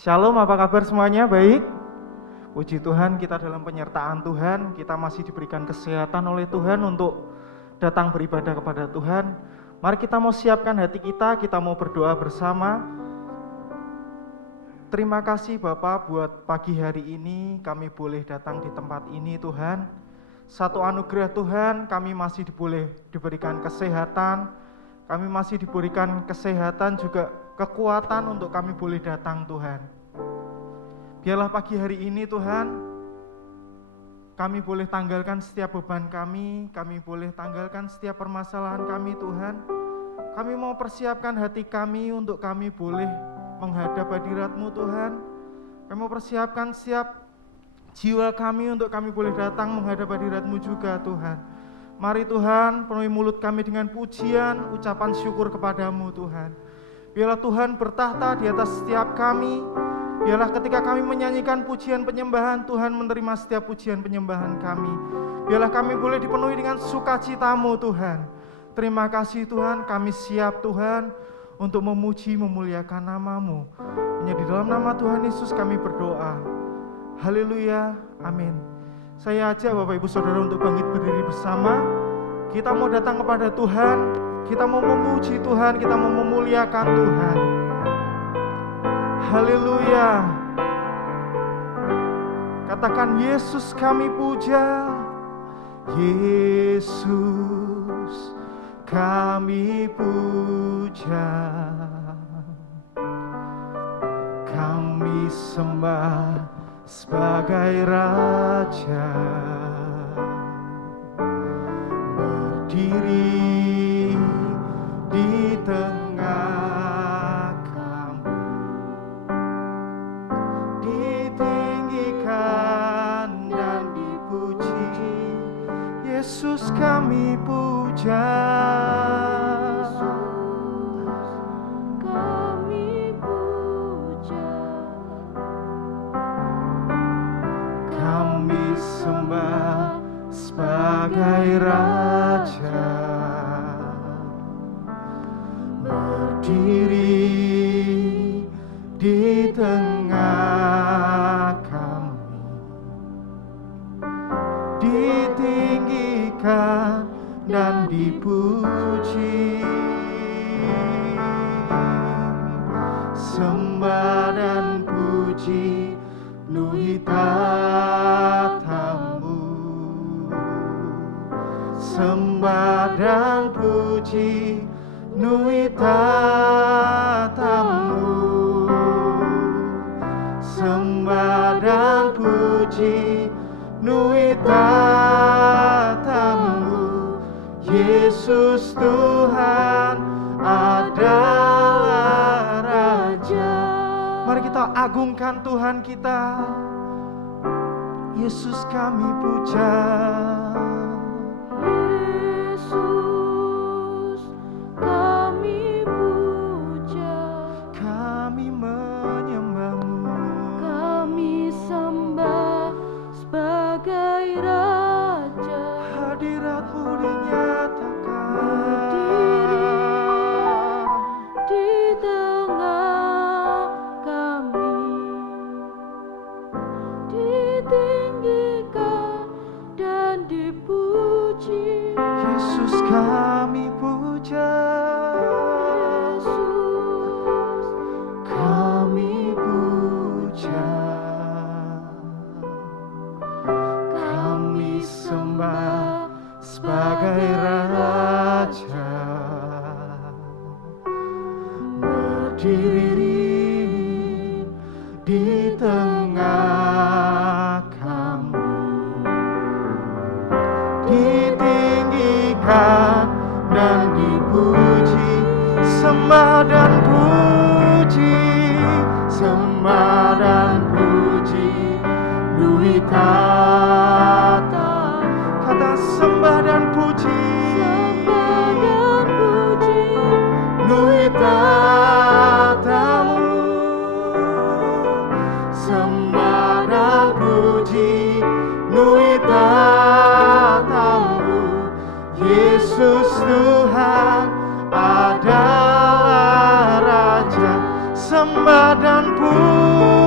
Shalom, apa kabar semuanya? Baik? Puji Tuhan, kita dalam penyertaan Tuhan, kita masih diberikan kesehatan oleh Tuhan untuk datang beribadah kepada Tuhan. Mari kita mau siapkan hati kita mau berdoa bersama. Terima kasih Bapak buat pagi hari ini kami boleh datang di tempat ini Tuhan. Satu anugerah Tuhan, kami masih boleh diberikan kesehatan, kami masih diberikan kesehatan juga kekuatan untuk kami boleh datang Tuhan. Biarlah pagi hari ini Tuhan, kami boleh tanggalkan setiap beban kami boleh tanggalkan setiap permasalahan kami Tuhan. Kami mau persiapkan hati kami untuk kami boleh menghadap hadirat-Mu Tuhan. Kami mau persiapkan setiap jiwa kami untuk kami boleh datang menghadap hadirat-Mu juga Tuhan. Mari Tuhan, penuhi mulut kami dengan pujian, ucapan syukur kepadamu Tuhan. Biarlah Tuhan bertahta di atas setiap kami. Biarlah ketika kami menyanyikan pujian penyembahan, Tuhan menerima setiap pujian penyembahan kami. Biarlah kami boleh dipenuhi dengan sukacita-Mu Tuhan. Terima kasih Tuhan, kami siap Tuhan untuk memuji, memuliakan nama-Mu. Hanya di dalam nama Tuhan Yesus kami berdoa. Haleluya, amin. Saya ajak Bapak Ibu Saudara untuk bangkit berdiri bersama. Kita mau datang kepada Tuhan, kita mau memuji Tuhan, kita mau memuliakan Tuhan. Haleluya. Katakan Yesus kami puja, Yesus kami puja, kami sembah sebagai Raja, berdiri di tengah kami, ditinggikan dan dipuji, Yesus kami puja. Sebagai Raja, berdiri di tengah kami, ditinggikan dan dipuji, sembah dan puji penuhi tatamu, sembah dan puji penuhi tatamu, sembah dan puji penuhi tatamu, Yesus Tuhan adalah Raja. Mari kita agungkan Tuhan kita, Yesus kami puja. Yesus Tuhan adalah Raja, sembah dan puji.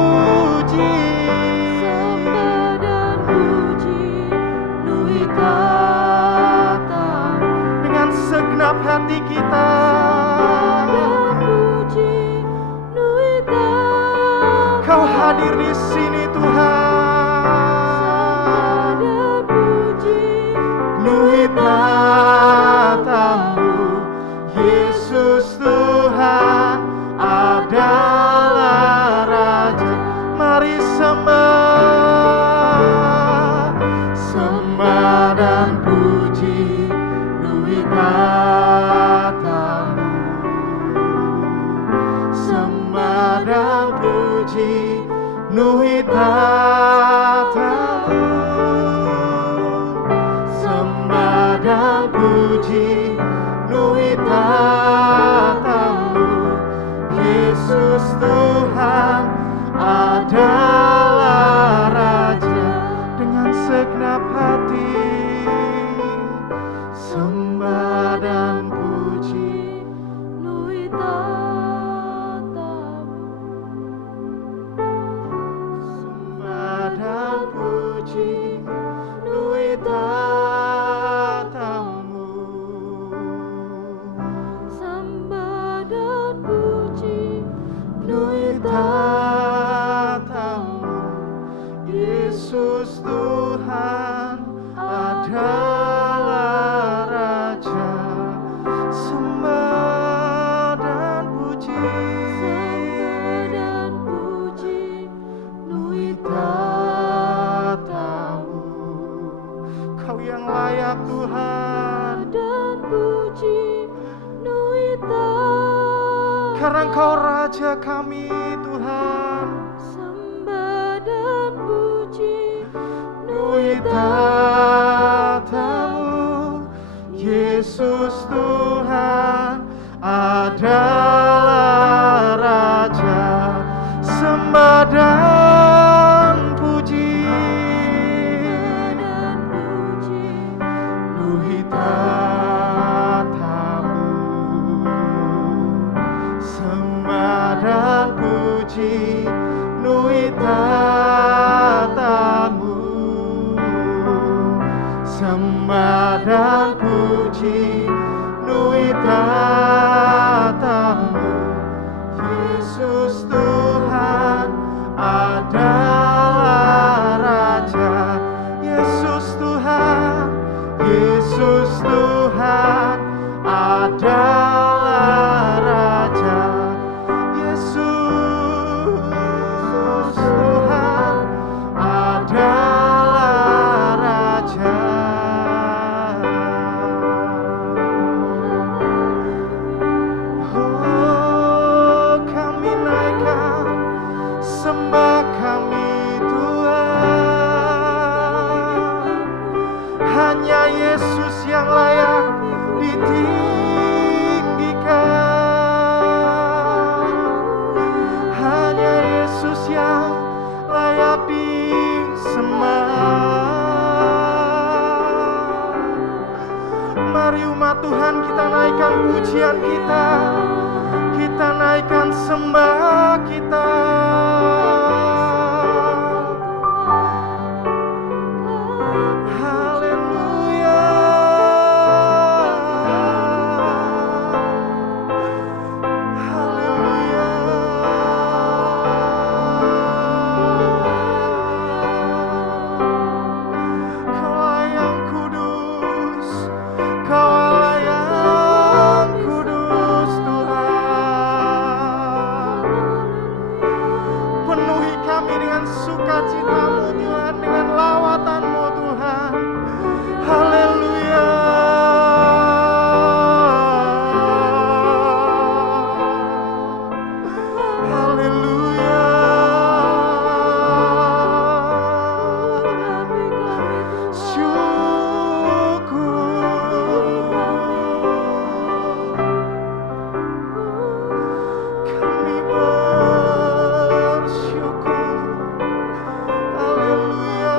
Yesus Tuhan adalah Raja. Sembah dan puji, nuitatamu. Kau yang layak Tuhan, dan puji nuita. karena Engkau Raja kami Tuhan. Sembah dan puji nuitatamu. Yesus Tuhan adalah Raja. Sembah dan puji, nuitatamu. Sembah dan puji nuitatamu. Sembah dan puji nuitatamu. Yesus Tuhan adalah Raja. Yesus Tuhan, Yesus Tuhan adalah Raja. Yesus Tuhan adalah Raja. Oh, kami naikkan sembah kami Tuhan. Hanya Yesus yang layak ditinggikan. Hanya Yesus yang layak disembah. Mari umat Tuhan, kita naikkan pujian kita, kita naikkan sembah kita. Haleluya, haleluya. Kau yang kudus, Kau Allah yang kudus Tuhan. Penuhi kami dengan sukacita-Mu Tuhan, dengan lawatan-Mu Tuhan. Haleluya. Haleluya. Kami bersyukur. Haleluya.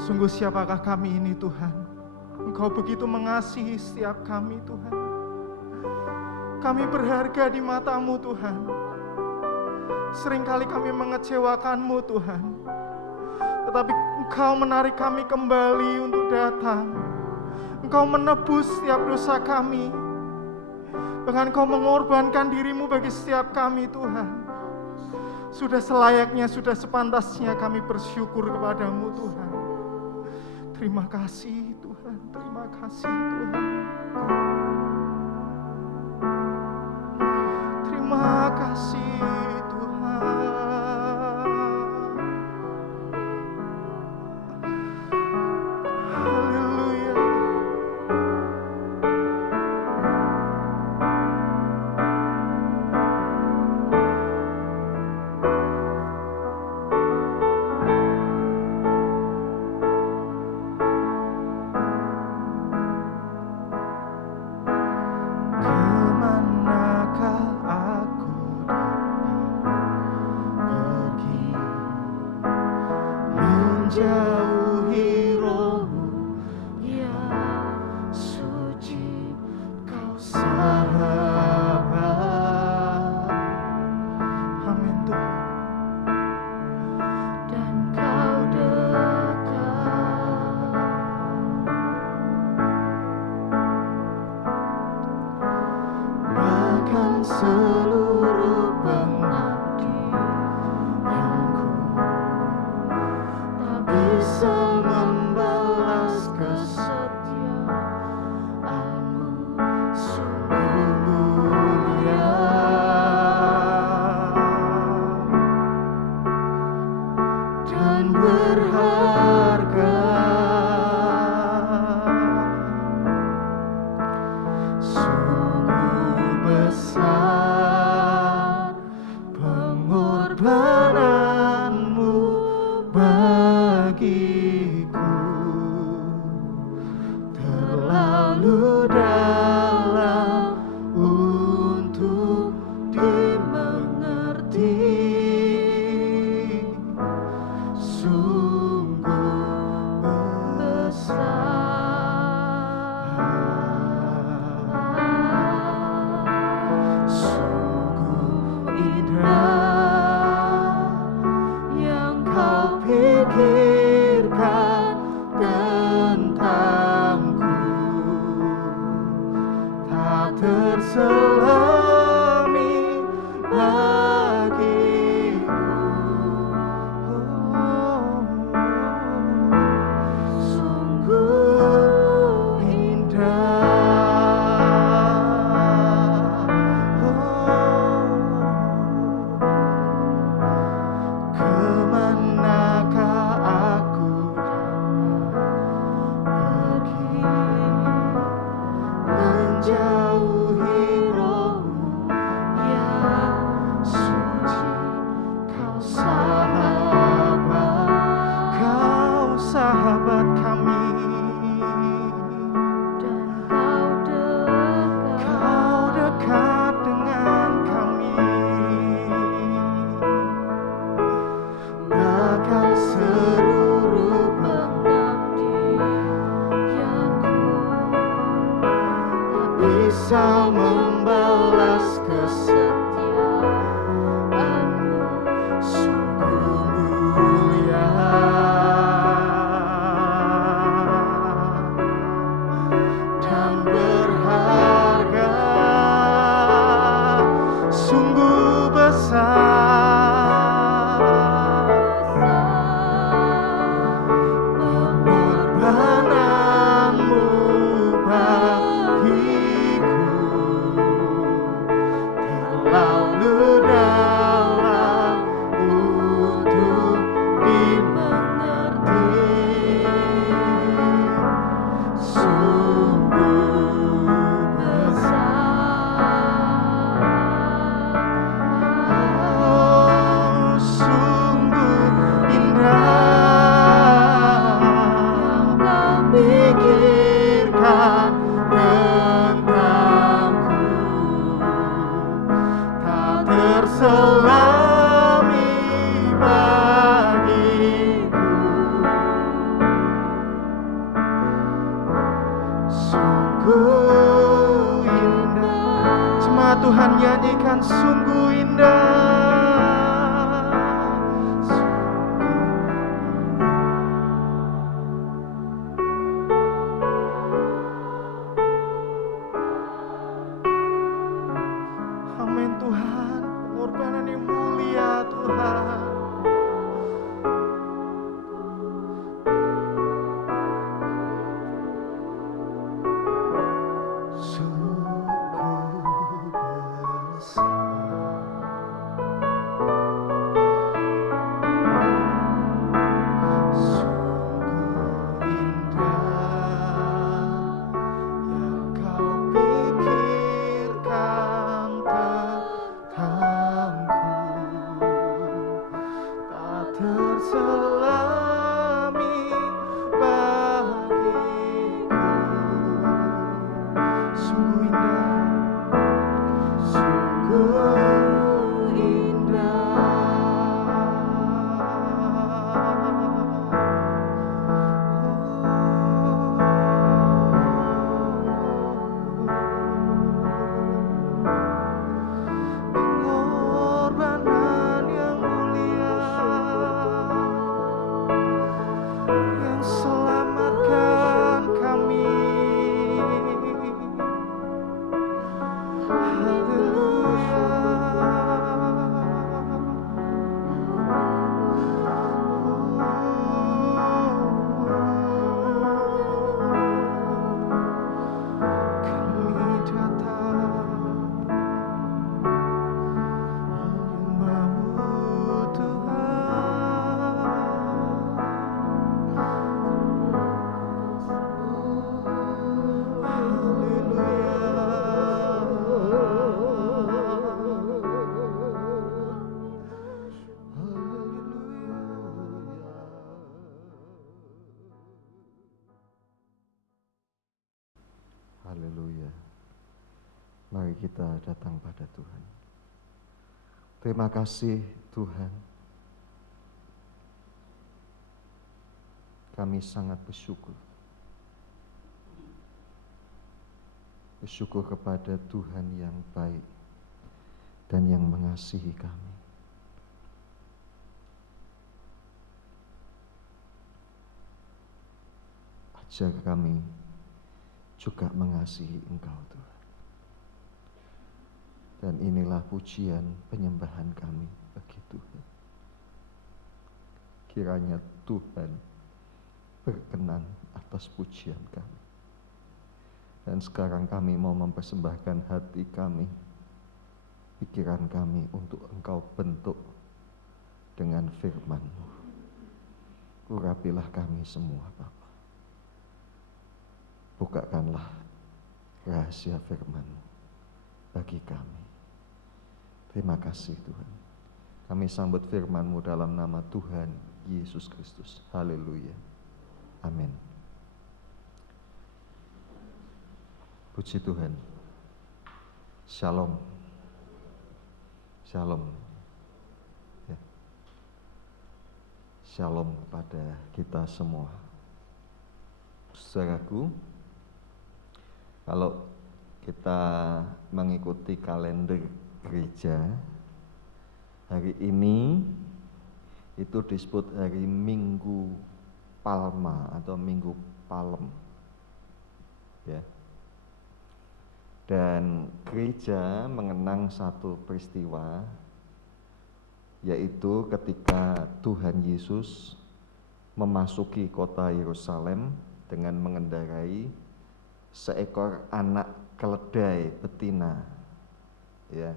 Sungguh siapakah kami ini Tuhan? Engkau begitu mengasihi setiap kami Tuhan. Kami berharga di mata-Mu Tuhan. Seringkali kami mengecewakan-Mu Tuhan. Tetapi Engkau menarik kami kembali untuk datang. Engkau menebus setiap dosa kami. Bahkan Engkau mengorbankan diri-Mu bagi setiap kami Tuhan. Sudah selayaknya, sudah sepantasnya kami bersyukur kepada-Mu Tuhan. Terima kasih Tuhan, terima kasih Tuhan. Terima kasih Tuhan. Haleluya. Kemanakah aku dapat pergi, menjauhi roh-Mu yang suci? Kau sahabat, amin Tuhan. Dan Kau dekat kesetiaan-Mu sungguh mulia dan berharga. Sungguh besar pengorbanan-Mu bagiku, terlalu dalam untuk dimengerti. Sungguh besar, sungguh indah yang Kau pikirkan tentangku, tak terselami bagiku. Sungguh indah. Kemanakah aku pergi, menjauhi Roh-Mu yang suci. Kau sahabat kami, dan Kau dekat dengan kami, bahkan seluruh pengabdianku tak bisa membalas kesetiaan-Mu sungguh mulia dan berharga. Sungguh besar pengorbanan-Mu bagiku, terlalu dalam untuk dimengerti. Sungguh besar, oh, sungguh indah yang Kau pikirkan tentangku, tak terselami bagiku. Sungguh indah. Jemaat Tuhan nyanyikan sungguh indah. Amin Tuhan, pengorbanan yang mulia Tuhan. Sungguh besar. Haleluya. Mari kita datang pada Tuhan. Terima kasih Tuhan. Kami sangat bersyukur. Bersyukur kepada Tuhan yang baik dan yang mengasihi kami. Ajar kami juga mengasihi Engkau Tuhan. Dan inilah pujian penyembahan kami bagi Tuhan. Kiranya Tuhan berkenan atas pujian kami. Dan sekarang kami mau mempersembahkan hati kami, pikiran kami untuk Engkau bentuk dengan firman-Mu. Urapilah kami semua Bapa. Bukakanlah rahasia firman-Mu bagi kami. Terima kasih Tuhan. Kami sambut firman-Mu dalam nama Tuhan Yesus Kristus. Haleluya. Amin. Puji Tuhan. Shalom. Shalom. Ya. Shalom kepada kita semua. Saudaraku, kalau kita mengikuti kalender gereja, hari ini itu disebut hari Minggu Palma atau Minggu Palem. Ya. Dan gereja mengenang satu peristiwa, yaitu ketika Tuhan Yesus memasuki kota Yerusalem dengan mengendarai seekor anak keledai betina. Ya,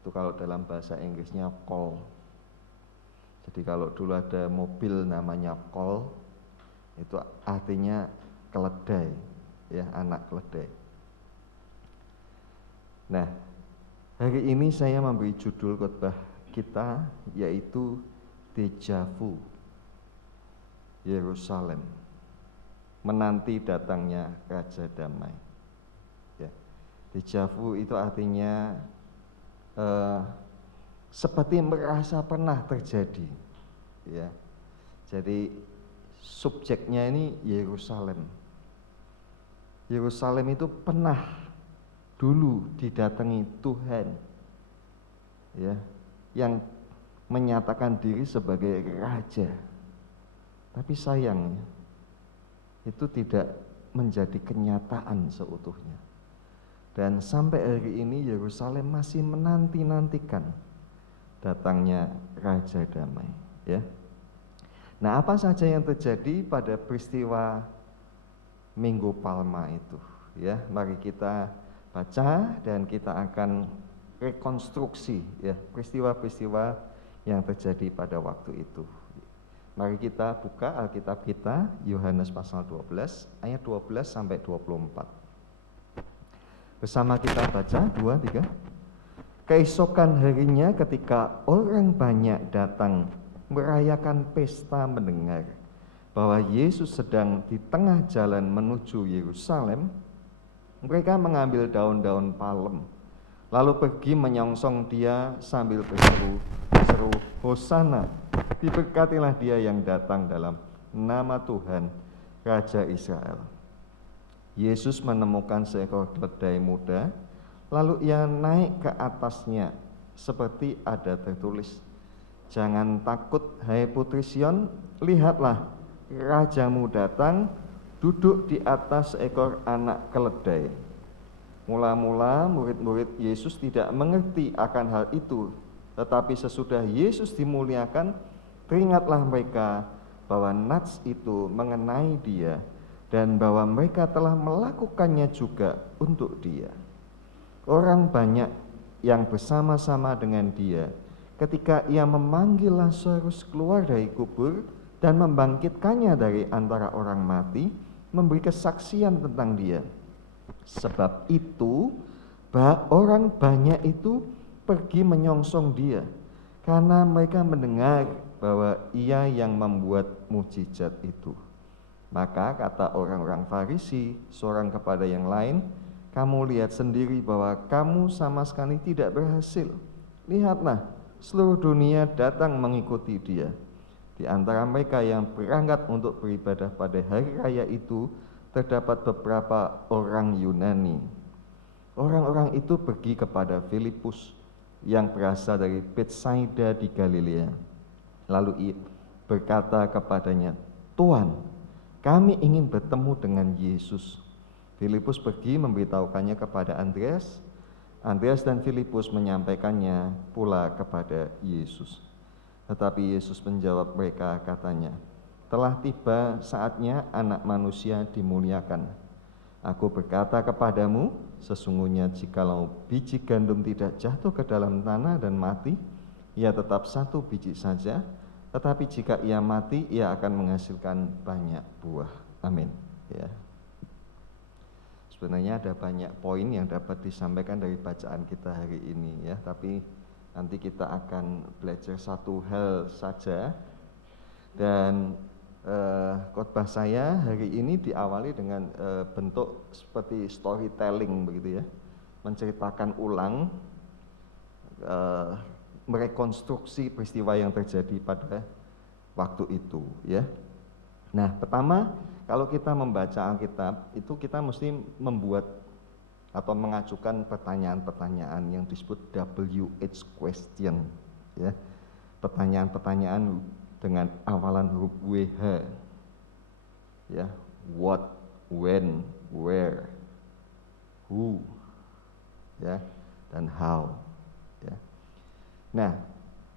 itu kalau dalam bahasa Inggrisnya colt. Jadi kalau dulu ada mobil namanya colt, itu artinya keledai, ya, anak keledai. Nah, hari ini saya memberi judul khotbah kita yaitu Deja Vu Yerusalem, menanti datangnya Raja Damai. Ya. Deja vu itu artinya seperti merasa pernah terjadi. Ya. Jadi subjeknya ini Yerusalem. Yerusalem itu pernah dulu didatangi Tuhan, ya, yang menyatakan diri sebagai raja. Tapi sayangnya itu tidak menjadi kenyataan seutuhnya. Dan sampai hari ini Yerusalem masih menanti-nantikan datangnya Raja Damai, ya. Nah, apa saja yang terjadi pada peristiwa Minggu Palma itu, ya? Mari kita baca dan kita akan rekonstruksi, ya, peristiwa-peristiwa yang terjadi pada waktu itu. Mari kita buka Alkitab kita, Yohanes pasal 12, ayat 12 sampai 24. Bersama kita baca, 2, 3. Keesokan harinya ketika orang banyak datang merayakan pesta mendengar bahwa Yesus sedang di tengah jalan menuju Yerusalem, mereka mengambil daun-daun palem, lalu pergi menyongsong dia sambil berseru, Hosana, diberkatilah dia yang datang dalam nama Tuhan, Raja Israel. Yesus menemukan seekor keledai muda, lalu ia naik ke atasnya, seperti ada tertulis, jangan takut hai putri Sion, lihatlah rajamu datang, duduk di atas seekor anak keledai. Mula-mula murid-murid Yesus tidak mengerti akan hal itu, tetapi sesudah Yesus dimuliakan, teringatlah mereka bahwa nats itu mengenai dia dan bahwa mereka telah melakukannya juga untuk dia. Orang banyak yang bersama-sama dengan dia ketika ia memanggil Lazarus keluar dari kubur dan membangkitkannya dari antara orang mati, memberi kesaksian tentang dia. Sebab itu orang banyak itu pergi menyongsong dia, karena mereka mendengar bahwa ia yang membuat mukjizat itu. Maka kata orang-orang Farisi seorang kepada yang lain, kamu lihat sendiri bahwa kamu sama sekali tidak berhasil. Lihatlah, seluruh dunia datang mengikuti dia. Di antara mereka yang berangkat untuk beribadah pada hari raya itu, terdapat beberapa orang Yunani. Orang-orang itu pergi kepada Filipus yang berasal dari Betsaida di Galilea. Lalu ia berkata kepadanya, Tuhan, kami ingin bertemu dengan Yesus. Filipus pergi memberitahukannya kepada Andreas. Andreas dan Filipus menyampaikannya pula kepada Yesus. Tetapi Yesus menjawab mereka, katanya, telah tiba saatnya Anak Manusia dimuliakan. Aku berkata kepadamu, sesungguhnya jikalau biji gandum tidak jatuh ke dalam tanah dan mati, ia tetap satu biji saja, tetapi jika ia mati, ia akan menghasilkan banyak buah. Amin. Ya. Sebenarnya ada banyak poin yang dapat disampaikan dari bacaan kita hari ini, ya. Tapi nanti kita akan belajar satu hal saja. Dan khotbah saya hari ini diawali dengan bentuk seperti storytelling begitu ya, menceritakan ulang, merekonstruksi peristiwa yang terjadi pada waktu itu ya. Nah, pertama kalau kita membaca Alkitab itu kita mesti membuat atau mengajukan pertanyaan-pertanyaan yang disebut WH question ya. Pertanyaan-pertanyaan dengan awalan huruf WH ya, what, when, where, who ya, dan how ya. Nah,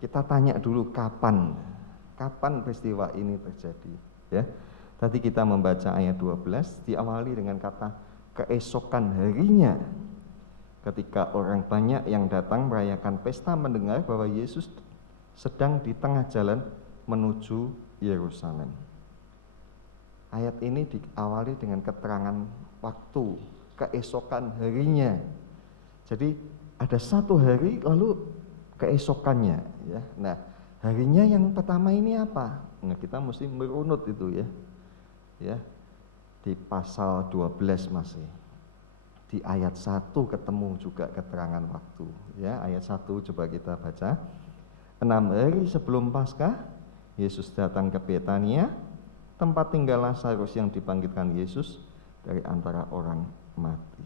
kita tanya dulu kapan peristiwa ini terjadi ya. Tadi kita membaca ayat 12 diawali dengan kata keesokan harinya, ketika orang banyak yang datang merayakan pesta mendengar bahwa Yesus sedang di tengah jalan menuju Yerusalem. Ayat ini diawali dengan keterangan waktu, keesokan harinya. Jadi ada satu hari lalu keesokannya ya. Nah, harinya yang pertama ini apa? Nah, kita mesti merunut itu ya. Ya. Di pasal 12 masih. Di ayat 1 ketemu juga keterangan waktu ya. Ayat 1 coba kita baca. 6 hari sebelum Paskah, Yesus datang ke Betania, tempat tinggal Lazarus yang dibangkitkan Yesus dari antara orang mati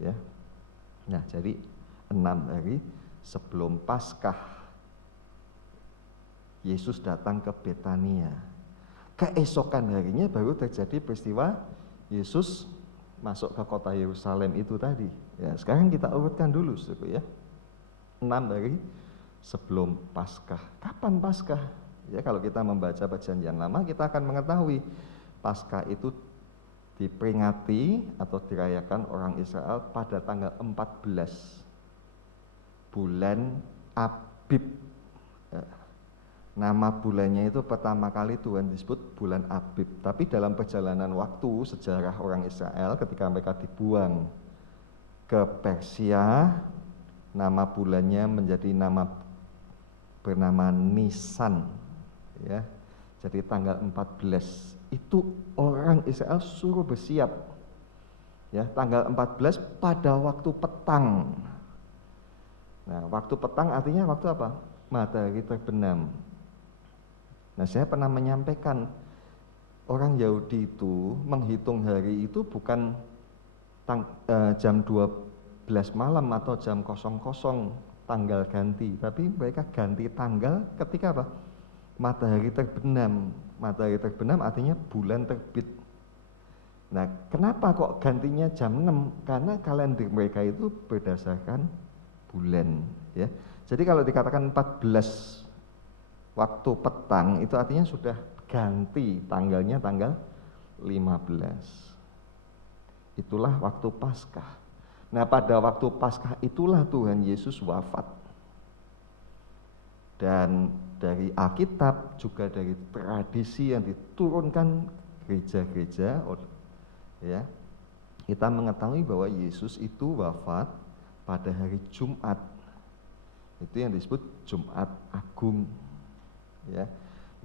ya. Nah, jadi 6 hari sebelum Paskah Yesus datang ke Betania. Keesokan harinya baru terjadi peristiwa Yesus masuk ke kota Yerusalem itu tadi. Ya, sekarang kita urutkan dulu ya. 6 hari sebelum Paskah. Kapan Paskah? Ya, kalau kita membaca Perjanjian Lama kita akan mengetahui Paskah itu diperingati atau dirayakan orang Israel pada tanggal 14 bulan Abib. Nama bulannya itu pertama kali Tuhan disebut bulan Abib. Tapi dalam perjalanan waktu sejarah orang Israel ketika mereka dibuang ke Persia, nama bulannya menjadi nama bernama Nisan ya. Jadi tanggal 14 itu orang Israel suruh bersiap ya, tanggal 14 pada waktu petang. Nah, waktu petang artinya waktu apa? Matahari terbenam. Nah, saya pernah menyampaikan orang Yahudi itu menghitung hari itu bukan jam 12 malam atau jam 00 tanggal ganti, tapi mereka ganti tanggal ketika apa? Matahari terbenam. Matahari terbenam artinya bulan terbit. Nah, kenapa kok gantinya jam 6? Karena kalender mereka itu berdasarkan bulan ya. Jadi kalau dikatakan 14 waktu petang itu artinya sudah ganti tanggalnya tanggal 15. Itulah waktu Paskah. Nah, pada waktu Paskah itulah Tuhan Yesus wafat. Dan dari Alkitab juga dari tradisi yang diturunkan gereja-gereja ya, kita mengetahui bahwa Yesus itu wafat pada hari Jumat. Itu yang disebut Jumat Agung. Ya.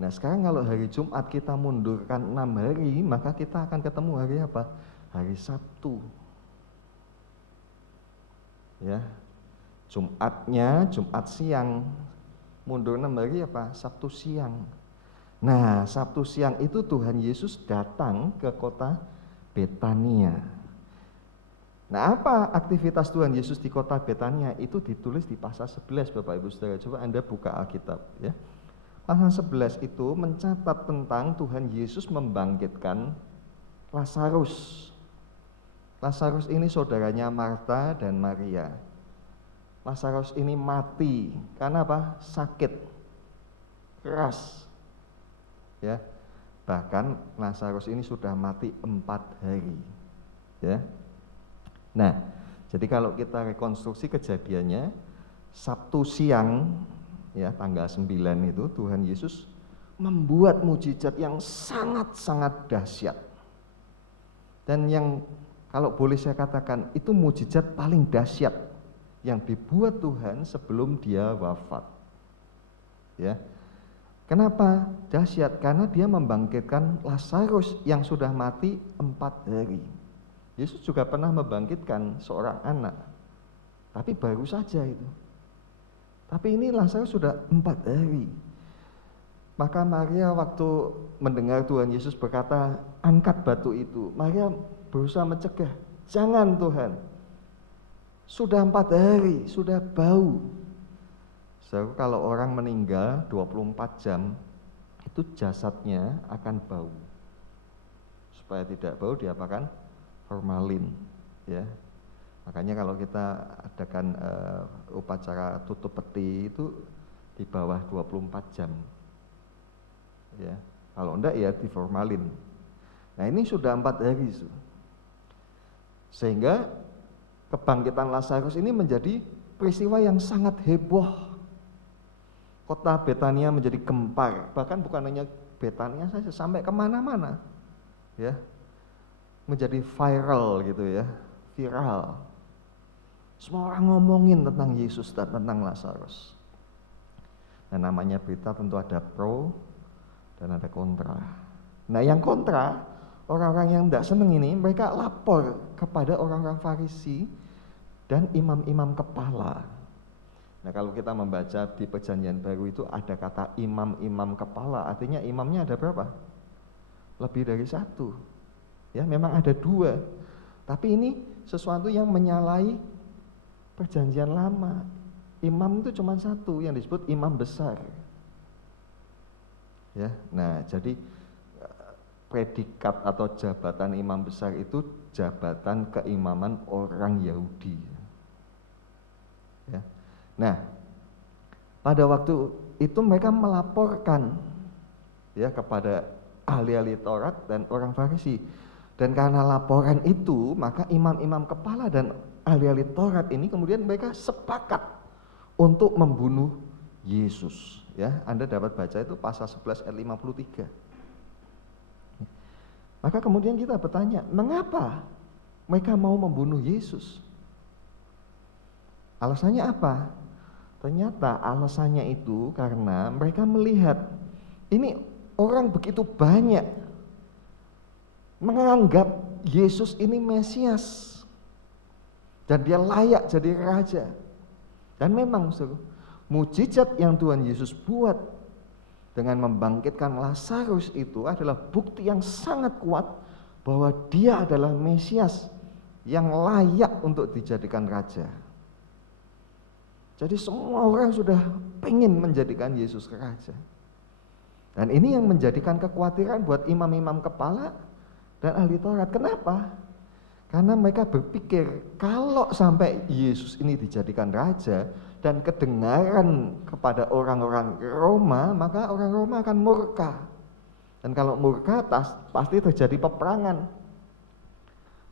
Nah sekarang kalau hari Jumat kita mundurkan 6 hari, maka kita akan ketemu hari apa? Hari Sabtu. Ya, Jumatnya Jumat siang, mundur 6 hari apa? Sabtu siang. Nah Sabtu siang itu Tuhan Yesus datang ke kota Betania. Nah apa aktivitas Tuhan Yesus di kota Betania? Itu ditulis di pasal 11 Bapak Ibu Saudara. Coba Anda buka Alkitab ya. Pasal 11 itu mencatat tentang Tuhan Yesus membangkitkan Lazarus. Lazarus ini saudaranya Marta dan Maria. Lazarus ini mati karena apa? Sakit keras. Ya. Bahkan Lazarus ini sudah mati 4 hari. Ya. Nah, jadi kalau kita rekonstruksi kejadiannya, Sabtu siang ya tanggal 9 itu Tuhan Yesus membuat mujizat yang sangat-sangat dahsyat. Dan yang kalau boleh saya katakan itu mujizat paling dahsyat yang dibuat Tuhan sebelum dia wafat. Ya. Kenapa dahsyat? Karena dia membangkitkan Lazarus yang sudah mati 4 hari. Yesus juga pernah membangkitkan seorang anak, tapi baru saja itu. Tapi ini Lazarus sudah 4 hari. Maka Maria waktu mendengar Tuhan Yesus berkata, angkat batu itu. Maria berusaha mencegah, jangan Tuhan. Sudah 4 hari, sudah bau. So, kalau orang meninggal 24 jam, itu jasadnya akan bau. Supaya tidak bau diapakan? Formalin. Ya. Makanya kalau kita adakan upacara tutup peti itu di bawah 24 jam. Ya. Kalau enggak ya di formalin. Nah ini sudah 4 hari. Sehingga kebangkitan Lazarus ini menjadi peristiwa yang sangat heboh. Kota Betania menjadi gempar. Bahkan bukan hanya Betania saja, sampai kemana-mana. Ya. Menjadi viral gitu ya. Viral. Semua orang ngomongin tentang Yesus dan tentang Lazarus. Nah namanya berita tentu ada pro dan ada kontra. Nah yang kontra, orang-orang yang tidak senang ini, mereka lapor kepada orang-orang Farisi dan imam-imam kepala. Nah kalau kita membaca di Perjanjian Baru itu ada kata imam-imam kepala, artinya imamnya ada berapa? Lebih dari 1. Ya memang ada 2, tapi ini sesuatu yang menyalahi Perjanjian Lama. Imam itu cuma 1 yang disebut imam besar. Ya, nah jadi predikat atau jabatan imam besar itu jabatan keimaman orang Yahudi. Ya. Nah, pada waktu itu mereka melaporkan ya kepada ahli-ahli Taurat dan orang Farisi. Dan karena laporan itu, maka imam-imam kepala dan ahli-ahli Taurat ini kemudian mereka sepakat untuk membunuh Yesus. Ya, Anda dapat baca itu pasal 11 ayat 53. Maka kemudian kita bertanya, mengapa mereka mau membunuh Yesus? Alasannya apa? Ternyata alasannya itu karena mereka melihat ini orang begitu banyak menganggap Yesus ini Mesias dan dia layak jadi raja. Dan memang mujizat yang Tuhan Yesus buat dengan membangkitkan Lazarus itu adalah bukti yang sangat kuat bahwa dia adalah Mesias yang layak untuk dijadikan raja. Jadi semua orang sudah pengen menjadikan Yesus raja. Dan ini yang menjadikan kekhawatiran buat imam-imam kepala dan ahli Taurat. Kenapa? Karena mereka berpikir kalau sampai Yesus ini dijadikan raja dan kedengaran kepada orang-orang Roma, maka orang Roma akan murka. Dan kalau murka pasti terjadi peperangan.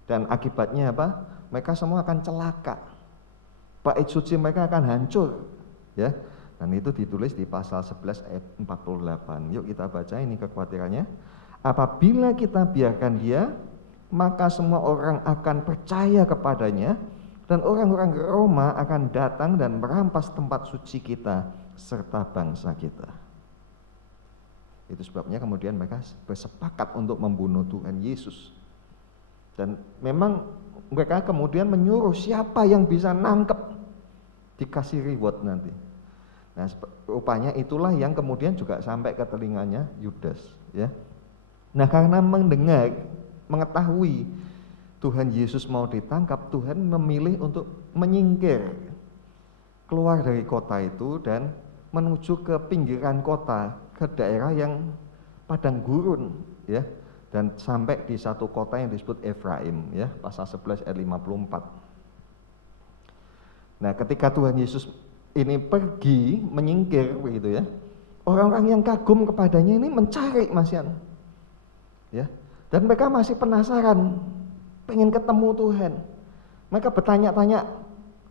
Dan akibatnya apa? Mereka semua akan celaka. Bait suci mereka akan hancur. Ya. Dan itu ditulis di pasal 11 ayat 48. Yuk kita baca ini kekhawatirannya. Apabila kita biarkan dia, maka semua orang akan percaya kepadanya, dan orang-orang Roma akan datang dan merampas tempat suci kita serta bangsa kita. Itu sebabnya kemudian mereka bersepakat untuk membunuh Tuhan Yesus. Dan memang mereka kemudian menyuruh siapa yang bisa nangkep dikasih reward nanti. Nah, rupanya itulah yang kemudian juga sampai ke telinganya Yudas, ya. Nah, karena mendengar, mengetahui Tuhan Yesus mau ditangkap, Tuhan memilih untuk menyingkir keluar dari kota itu dan menuju ke pinggiran kota, ke daerah yang padang gurun, ya, dan sampai di satu kota yang disebut Efraim, ya, pasal 11 ayat 54. Nah, ketika Tuhan Yesus ini pergi menyingkir begitu, ya, orang-orang yang kagum kepadanya ini mencari Mas Yan, ya, dan mereka masih penasaran, pengen ketemu Tuhan. Mereka bertanya-tanya,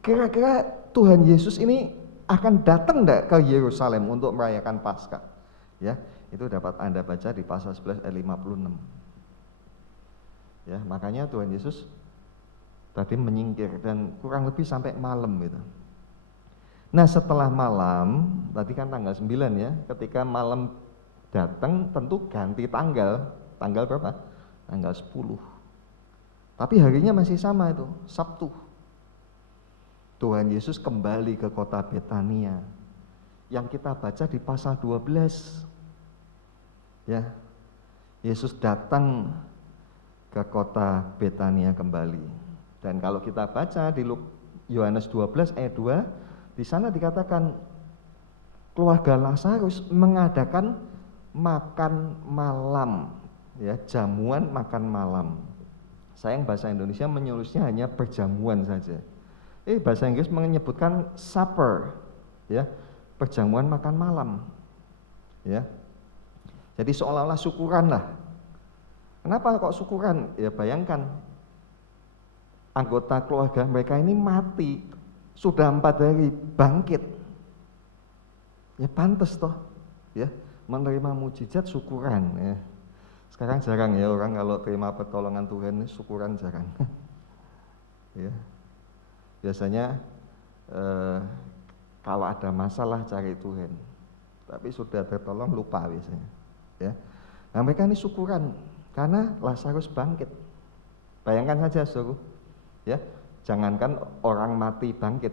kira-kira Tuhan Yesus ini akan datang enggak ke Yerusalem untuk merayakan Paskah? Ya, itu dapat Anda baca di pasal 11 ayat 56. Ya, makanya Tuhan Yesus tadi menyingkir dan kurang lebih sampai malam gitu. Nah, setelah malam, tadi kan tanggal 9 ya, ketika malam datang tentu ganti tanggal. Tanggal berapa? Tanggal 10. Tapi harinya masih sama itu, Sabtu. Tuhan Yesus kembali ke kota Betania yang kita baca di pasal 12. Ya. Yesus datang ke kota Betania kembali. Dan kalau kita baca di Yohanes 12 ayat 2, di sana dikatakan keluarga Lazarus mengadakan makan malam, ya, jamuan makan malam. Sayang bahasa Indonesia menulisnya hanya perjamuan saja. Bahasa Inggris menyebutkan supper, ya, perjamuan makan malam, ya. Jadi seolah-olah syukuran lah. Kenapa kok syukuran? Ya bayangkan, anggota keluarga mereka ini mati, sudah 4 hari bangkit. Ya pantas toh, ya, menerima mujizat syukuran, ya. Sekarang jarang ya orang kalau terima pertolongan Tuhan syukuran jarang. Ya. Biasanya kalau ada masalah cari Tuhan, tapi sudah tertolong lupa biasanya, ya. Nah, mereka ini syukuran karena Lazarus bangkit. Bayangkan saja, Saudara, ya, jangankan orang mati bangkit,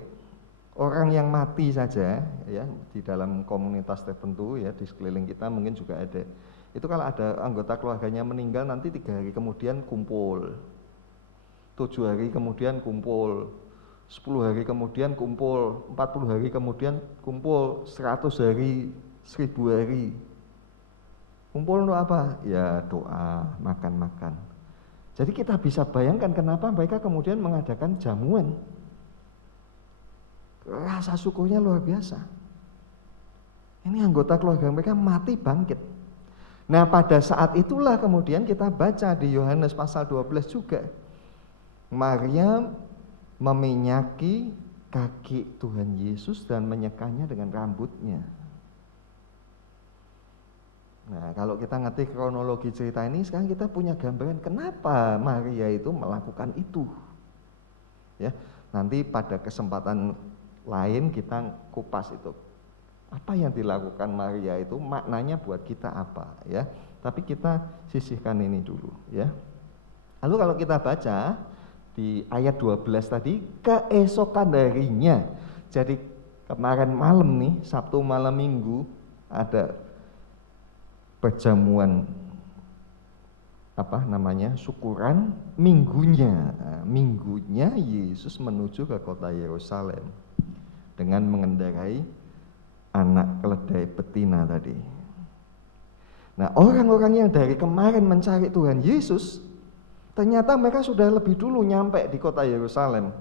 orang yang mati saja, ya, di dalam komunitas tertentu, ya, di sekeliling kita mungkin juga ada. Itu kalau ada anggota keluarganya meninggal nanti 3 hari kemudian kumpul, 7 hari kemudian kumpul, 10 hari kemudian kumpul, 40 hari kemudian kumpul, 100 hari, 1000 hari. Kumpul untuk apa? Ya doa, makan-makan. Jadi kita bisa bayangkan kenapa mereka kemudian mengadakan jamuan. Rasa syukurnya luar biasa. Ini anggota keluarga mereka mati bangkit. Nah, pada saat itulah kemudian kita baca di Yohanes pasal 12 juga. Maria meminyaki kaki Tuhan Yesus dan menyekanya dengan rambutnya. Nah, kalau kita ngerti kronologi cerita ini, sekarang kita punya gambaran kenapa Maria itu melakukan itu. Ya, nanti pada kesempatan lain kita kupas itu. Apa yang dilakukan Maria itu maknanya buat kita apa, ya. Tapi kita sisihkan ini dulu, ya. Lalu kalau kita baca di ayat 12 tadi, keesokan harinya. Jadi kemarin malam nih, Sabtu malam Minggu ada perjamuan syukuran. Minggunya Yesus menuju ke kota Yerusalem dengan mengendarai anak keledai betina tadi. Nah, orang-orang yang dari kemarin mencari Tuhan Yesus, ternyata mereka sudah lebih dulu nyampe di kota Yerusalem.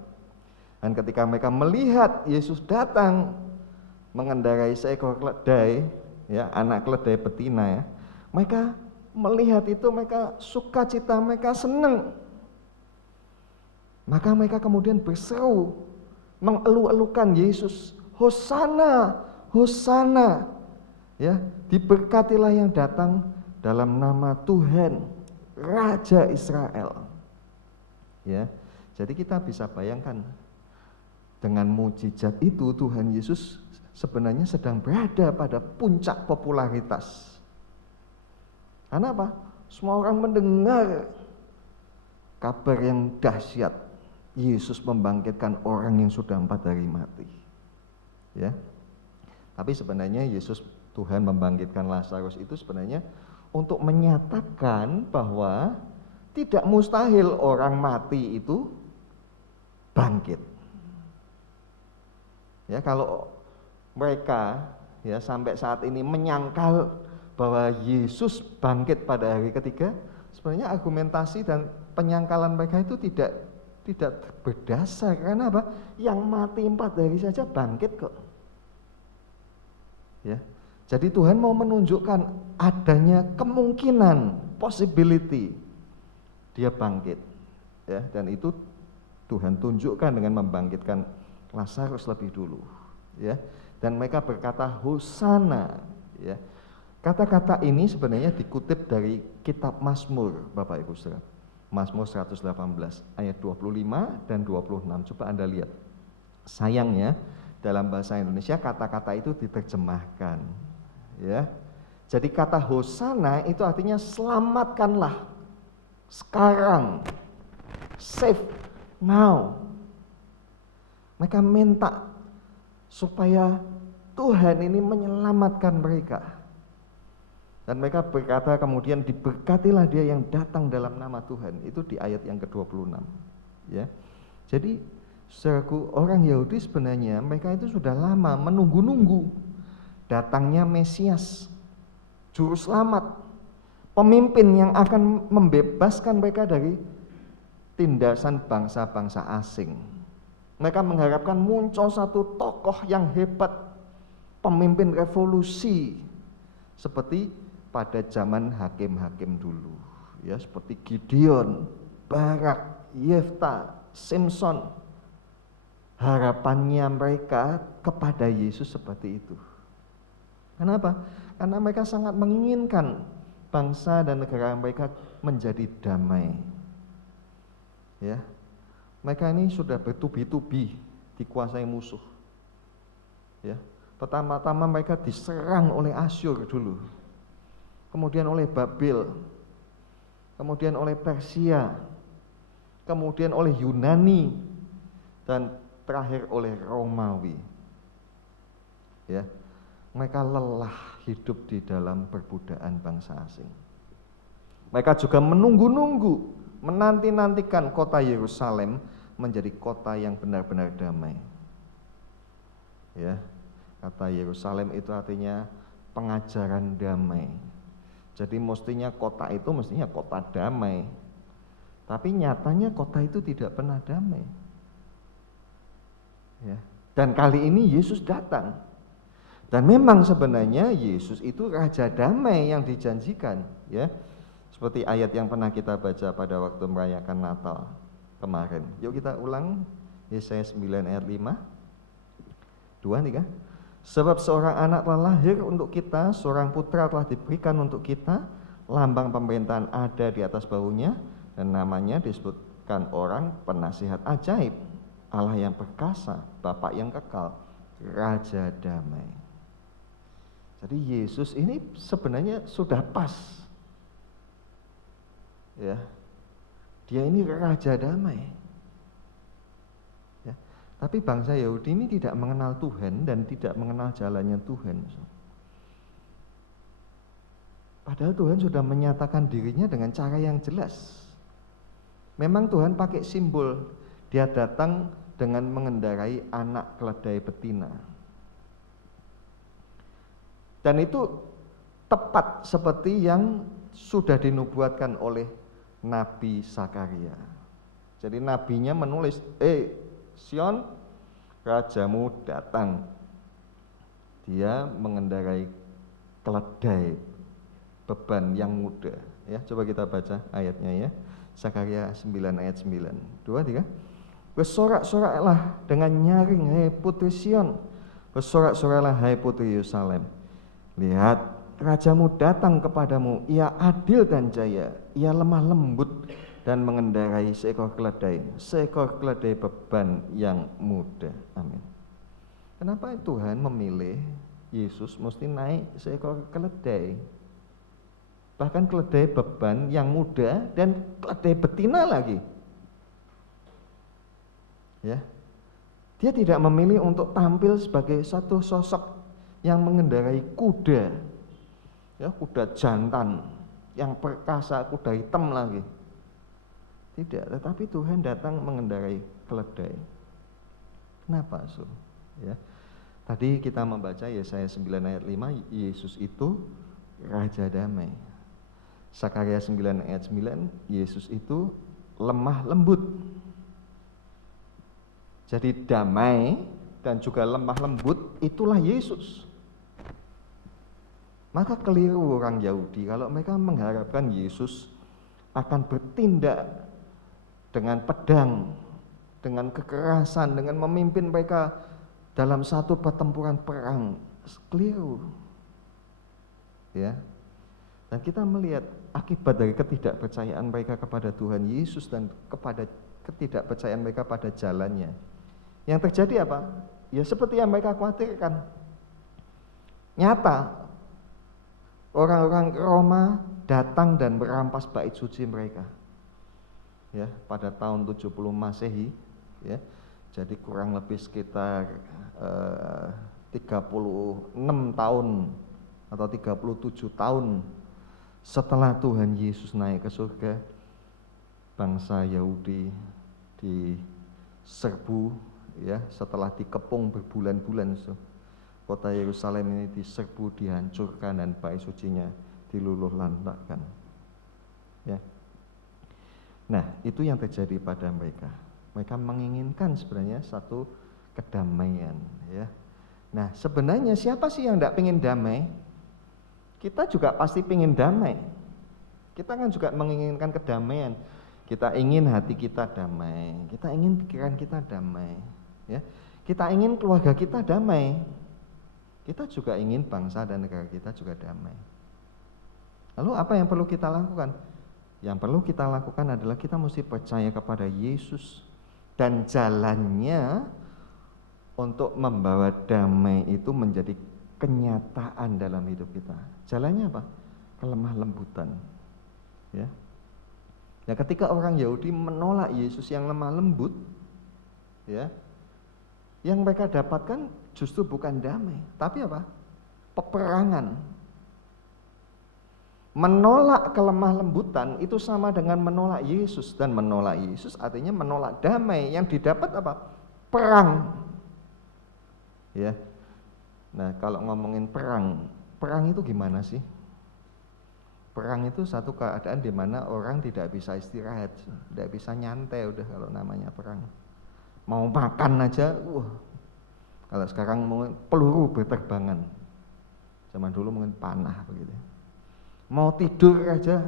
Dan ketika mereka melihat Yesus datang mengendarai seekor keledai, ya, anak keledai betina, ya, mereka melihat itu, mereka sukacita, mereka senang. Maka mereka kemudian berseru, mengeluh-elukan Yesus, Hosana, Hosana, ya, diberkatilah yang datang dalam nama Tuhan, Raja Israel. Ya, jadi kita bisa bayangkan dengan mujizat itu Tuhan Yesus sebenarnya sedang berada pada puncak popularitas. Karena apa? Semua orang mendengar kabar yang dahsyat. Yesus membangkitkan orang yang sudah 4 hari mati. Ya. Tapi sebenarnya Yesus Tuhan membangkitkan Lazarus itu sebenarnya untuk menyatakan bahwa tidak mustahil orang mati itu bangkit. Ya, kalau mereka ya sampai saat ini menyangkal bahwa Yesus bangkit pada hari ketiga, sebenarnya argumentasi dan penyangkalan mereka itu tidak berdasar. Karena apa? Yang mati 4 hari saja bangkit kok. Ya. Jadi Tuhan mau menunjukkan adanya kemungkinan, possibility dia bangkit. Ya, dan itu Tuhan tunjukkan dengan membangkitkan Lazarus lebih dulu, ya. Dan mereka berkata Hosana, ya. Kata-kata ini sebenarnya dikutip dari kitab Mazmur, Bapak Ibu Saudara. Mazmur 118 ayat 25 dan 26. Coba Anda lihat. Sayangnya dalam bahasa Indonesia kata-kata itu diterjemahkan, ya. Jadi kata Hosana itu artinya selamatkanlah sekarang, save now. Mereka minta supaya Tuhan ini menyelamatkan mereka. Dan mereka berkata kemudian diberkatilah dia yang datang dalam nama Tuhan. Itu di ayat yang ke-26, ya. Jadi saudaraku, orang Yahudi sebenarnya mereka itu sudah lama menunggu-nunggu datangnya Mesias, juru selamat, pemimpin yang akan membebaskan mereka dari tindasan bangsa-bangsa asing. Mereka mengharapkan muncul satu tokoh yang hebat, pemimpin revolusi seperti pada zaman hakim-hakim dulu, ya, seperti Gideon, Barak, Yefta, Simpson. Harapannya mereka kepada Yesus seperti itu. Kenapa? Karena mereka sangat menginginkan bangsa dan negara mereka menjadi damai. Ya. Mereka ini sudah bertubi-tubi dikuasai musuh. Ya. Pertama-tama mereka diserang oleh Asyur dulu. Kemudian oleh Babel. Kemudian oleh Persia. Kemudian oleh Yunani dan terakhir oleh Romawi. Ya. Mereka lelah hidup di dalam perbudakan bangsa asing. Mereka juga menunggu-nunggu, menanti-nantikan kota Yerusalem menjadi kota yang benar-benar damai. Ya, kata Yerusalem itu artinya pengajaran damai. Jadi mestinya kota itu mestinya kota damai. Tapi nyatanya kota itu tidak pernah damai. Ya. Dan kali ini Yesus datang. Dan memang sebenarnya Yesus itu raja damai yang dijanjikan, ya. Seperti ayat yang pernah kita baca pada waktu merayakan Natal kemarin. Yuk kita ulang Yesaya 9 ayat 5. 2, 3. Sebab seorang anak telah lahir untuk kita, seorang putra telah diberikan untuk kita, lambang pemerintahan ada di atas bahunya, dan namanya disebutkan orang penasihat ajaib, Allah yang perkasa, Bapa yang kekal, Raja damai. Jadi Yesus ini sebenarnya sudah pas. Ya. Dia ini raja damai. Ya. Tapi bangsa Yahudi ini tidak mengenal Tuhan dan tidak mengenal jalannya Tuhan. Padahal Tuhan sudah menyatakan dirinya dengan cara yang jelas. Memang Tuhan pakai simbol. Dia datang dengan mengendarai anak keledai betina. Dan itu tepat seperti yang sudah dinubuatkan oleh Nabi Zakaria. Jadi nabinya menulis, Sion, rajamu datang. Dia mengendarai keledai beban yang muda. Ya, coba kita baca ayatnya ya. Zakaria 9 ayat 9. 2, 3. Bersorak-soraklah dengan nyaring, hai putri Sion. Bersorak-soraklah, hai putri Yerusalem. Lihat, rajamu datang kepadamu, ia adil dan jaya, ia lemah lembut dan mengendarai seekor keledai beban yang muda. Amin. Kenapa Tuhan memilih Yesus mesti naik seekor keledai? bahkan keledai beban yang muda dan keledai betina lagi. Ya. Dia tidak memilih untuk tampil sebagai satu sosok yang mengendarai kuda. Ya, kuda jantan yang perkasa, kuda hitam lagi. Tidak, tetapi Tuhan datang mengendarai keledai. Kenapa, Saudara? Ya. Tadi kita membaca Yesaya 9 ayat 5, Yesus itu Raja Damai. Sakarya 9 ayat 9, Yesus itu lemah lembut. Jadi damai dan juga lemah lembut itulah Yesus. Maka keliru orang Yahudi kalau mereka mengharapkan Yesus akan bertindak dengan pedang, dengan kekerasan, dengan memimpin mereka dalam satu pertempuran perang. Keliru. Ya. Dan kita melihat akibat dari ketidakpercayaan mereka kepada Tuhan Yesus dan kepada ketidakpercayaan mereka pada jalannya. Yang terjadi apa? Ya seperti yang mereka khawatirkan. Nyata, orang-orang Roma datang dan merampas bait suci mereka. Ya, pada tahun 70 Masehi, ya. Jadi kurang lebih sekitar 36 tahun atau 37 tahun setelah Tuhan Yesus naik ke surga, bangsa Yahudi diserbu, ya, setelah dikepung berbulan-bulan, kota Yerusalem ini diserbu, dihancurkan, dan bait sucinya diluluh lantakkan. Ya. Nah, itu yang terjadi pada mereka. Mereka menginginkan sebenarnya satu kedamaian, ya. Nah, sebenarnya siapa sih yang tidak ingin damai? Kita juga pasti ingin damai. Kita kan juga menginginkan kedamaian. Kita ingin hati kita damai, kita ingin pikiran kita damai, ya. Kita ingin keluarga kita damai. Kita juga ingin bangsa dan negara kita juga damai. Lalu apa yang perlu kita lakukan? Yang perlu kita lakukan adalah kita mesti percaya kepada Yesus dan jalannya untuk membawa damai itu menjadi kenyataan dalam hidup kita. Jalannya apa? Kelemah lembutan. Ya. Nah, ketika orang Yahudi menolak Yesus yang lemah lembut, ya, yang mereka dapatkan justru bukan damai, tapi apa? Peperangan. Menolak kelemah lembutan itu sama dengan menolak Yesus, dan menolak Yesus artinya menolak damai. Yang didapat apa? Perang. Ya. Nah, kalau ngomongin perang, perang itu gimana sih? Perang itu satu keadaan di mana orang tidak bisa istirahat, tidak bisa nyantai udah kalau namanya perang. Mau makan aja, kalau sekarang mungkin peluru berterbangan. Zaman dulu mungkin panah begitu. Mau tidur aja,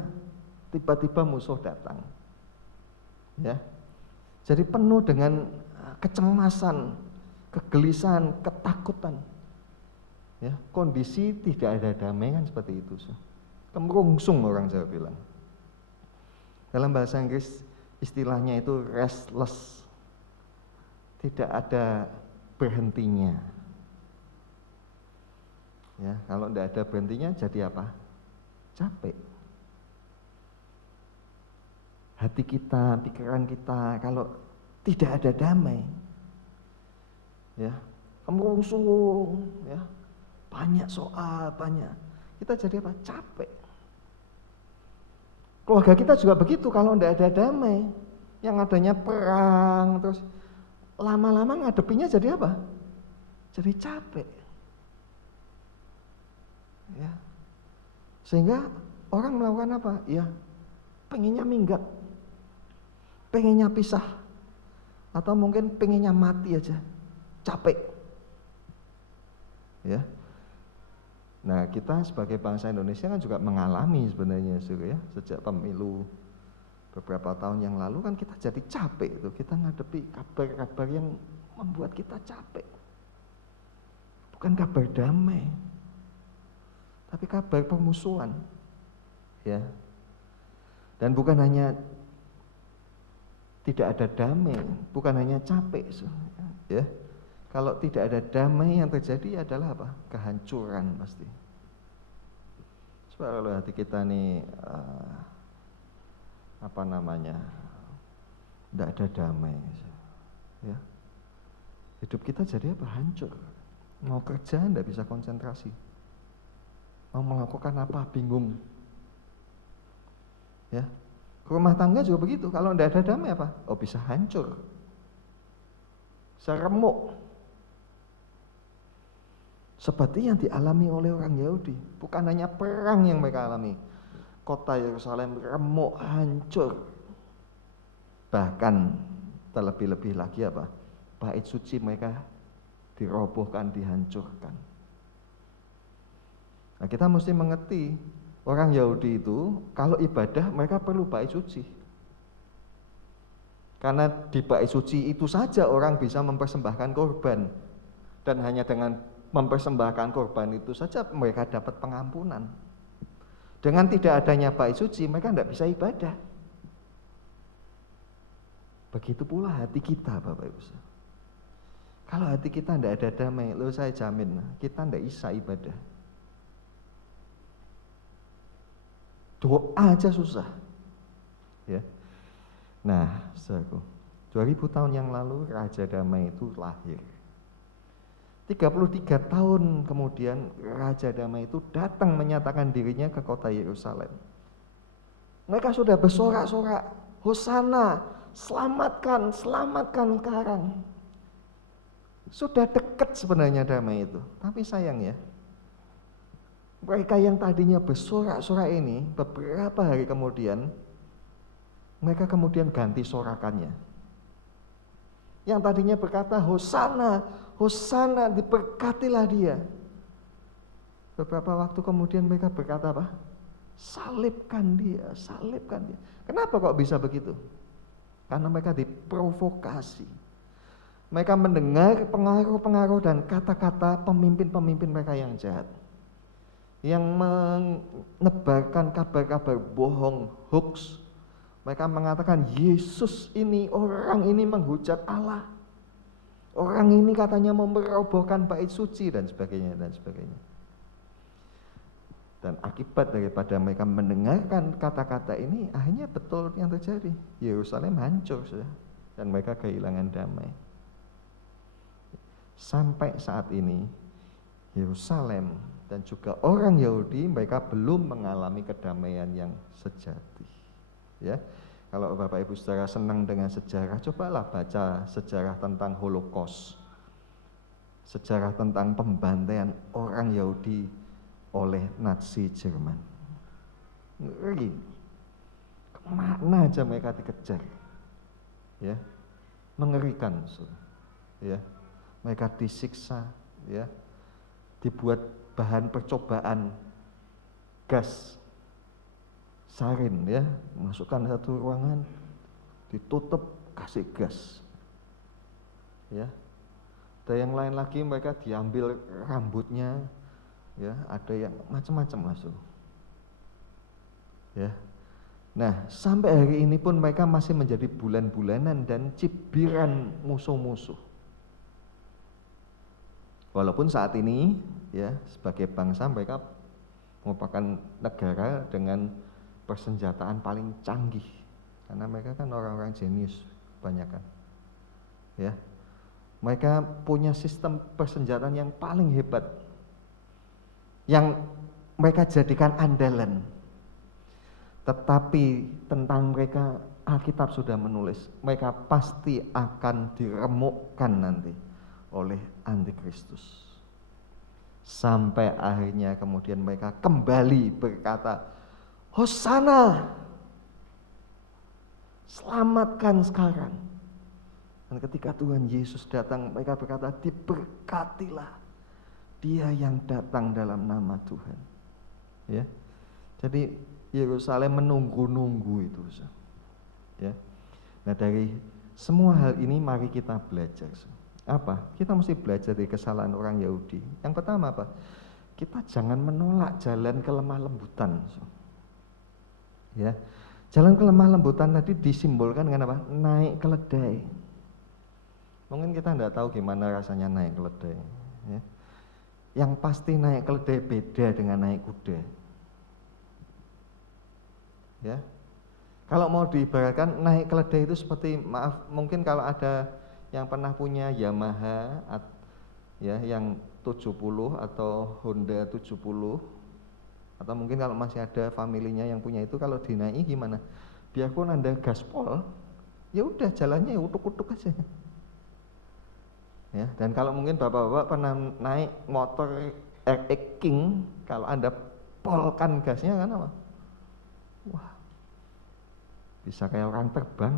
tiba-tiba musuh datang. Ya. Jadi penuh dengan kecemasan, kegelisahan, ketakutan. Ya, kondisi tidak ada damai kan seperti itu. Kemerungsung orang Jawa bilang. Dalam bahasa Inggris istilahnya itu restless. Tidak ada berhentinya. Ya, kalau tidak ada berhentinya jadi apa? Capek. Hati kita, pikiran kita kalau tidak ada damai, ya, kemerungsung, ya, banyak soal, banyak. Kita jadi apa? Capek. Keluarga kita juga begitu kalau tidak ada damai, yang adanya perang, terus lama-lama ngadepinya jadi apa? Jadi capek. Ya. Sehingga orang melakukan apa? Ya, pengennya minggat, pengennya pisah, atau mungkin pengennya mati aja, capek. Ya. Nah, kita sebagai bangsa Indonesia kan juga mengalami sebenarnya, ya, sejak pemilu beberapa tahun yang lalu kan kita jadi capek itu, kita ngadepi kabar-kabar yang membuat kita capek. Bukan kabar damai, tapi kabar permusuhan, ya. Dan bukan hanya tidak ada damai, bukan hanya capek, ya. Kalau tidak ada damai yang terjadi adalah apa? Kehancuran pasti. Sebab kalau hati kita nih tidak ada damai, ya, hidup kita jadi apa? Hancur. Mau kerja tidak bisa konsentrasi, mau melakukan apa bingung, ya. Rumah tangga juga begitu, kalau tidak ada damai apa? Oh, bisa hancur, bisa remuk. Seperti yang dialami oleh orang Yahudi, bukan hanya perang yang mereka alami, kota Yerusalem remuk, hancur. Bahkan terlebih-lebih lagi apa? Bait suci mereka dirobohkan, dihancurkan. Nah, kita mesti mengerti, orang Yahudi itu kalau ibadah mereka perlu bait suci. Karena di bait suci itu saja orang bisa mempersembahkan korban. Dan hanya dengan mempersembahkan korban itu saja mereka dapat pengampunan. Dengan tidak adanya bait suci mereka tidak bisa ibadah. Begitu pula hati kita, Bapak Ibu. Kalau hati kita tidak ada damai, saya jamin kita tidak bisa ibadah. Doa aja susah, ya. Nah, saudaraku, 2000 tahun yang lalu Raja Damai itu lahir. 33 tahun kemudian Raja Damai itu datang menyatakan dirinya ke kota Yerusalem. Mereka sudah bersorak-sorak, Hosana, selamatkan, selamatkan sekarang. Sudah dekat sebenarnya damai itu. Tapi sayang ya, mereka yang tadinya bersorak-sorak ini beberapa hari kemudian mereka kemudian ganti sorakannya. Yang tadinya berkata Hosana, Hosana, diberkatilah dia. Beberapa waktu kemudian mereka berkata apa? Salibkan dia, salibkan dia. Kenapa kok bisa begitu? Karena mereka diprovokasi. Mereka mendengar pengaruh-pengaruh dan kata-kata pemimpin-pemimpin mereka yang jahat, yang menebarkan kabar-kabar bohong, hoax. Mereka mengatakan Yesus ini, orang ini menghujat Allah, orang ini katanya merobohkan bait suci dan sebagainya dan sebagainya. Dan akibat daripada mereka mendengarkan kata-kata ini, akhirnya betul yang terjadi. Yerusalem hancur sudah, dan mereka kehilangan damai. Sampai saat ini Yerusalem dan juga orang Yahudi mereka belum mengalami kedamaian yang sejati. Ya, kalau Bapak Ibu Saudara senang dengan sejarah, cobalah baca sejarah tentang Holocaust, sejarah tentang pembantaian orang Yahudi oleh Nazi Jerman. Ngeri, kemana aja mereka dikejar, ya, mengerikan, ya. Mereka disiksa, ya, dibuat bahan percobaan gas sarin, ya, masukkan satu ruangan, ditutup, kasih gas, ya. Ada yang lain lagi mereka diambil rambutnya, ya, ada yang macam-macam masuk, ya. Nah, sampai hari ini pun mereka masih menjadi bulan-bulanan dan cibiran musuh-musuh. Walaupun saat ini, ya, sebagai bangsa mereka merupakan negara dengan persenjataan paling canggih, karena mereka kan orang-orang jenius kebanyakan, ya. Mereka punya sistem persenjataan yang paling hebat, yang mereka jadikan andalan. Tetapi tentang mereka Alkitab sudah menulis, mereka pasti akan diremukkan nanti oleh antikristus. Sampai akhirnya kemudian mereka kembali berkata, Hosana, selamatkan sekarang. Dan ketika Tuhan Yesus datang, mereka berkata, diberkatilah dia yang datang dalam nama Tuhan. Ya, jadi Yerusalem menunggu-nunggu itu, ya. Nah, dari semua hal ini mari kita belajar. Apa? Kita mesti belajar dari kesalahan orang Yahudi. Yang pertama apa? Kita jangan menolak jalan kelemah lembutan. Ya, jalan kelemah lembutan tadi disimbolkan dengan apa? Naik keledai. Mungkin kita tidak tahu gimana rasanya naik keledai. Ya. Yang pasti naik keledai beda dengan naik kuda. Ya. Kalau mau diibaratkan naik keledai itu seperti, maaf, mungkin kalau ada yang pernah punya Yamaha ya yang 70 atau Honda 70, atau mungkin kalau masih ada familinya yang punya itu, kalau dinaiki gimana? Biarpun Anda gaspol, ya udah jalannya utuk-utuk aja. Ya, dan kalau mungkin bapak-bapak pernah naik motor RX King, kalau Anda polkan gasnya kan apa? Wah, bisa kayak orang terbang.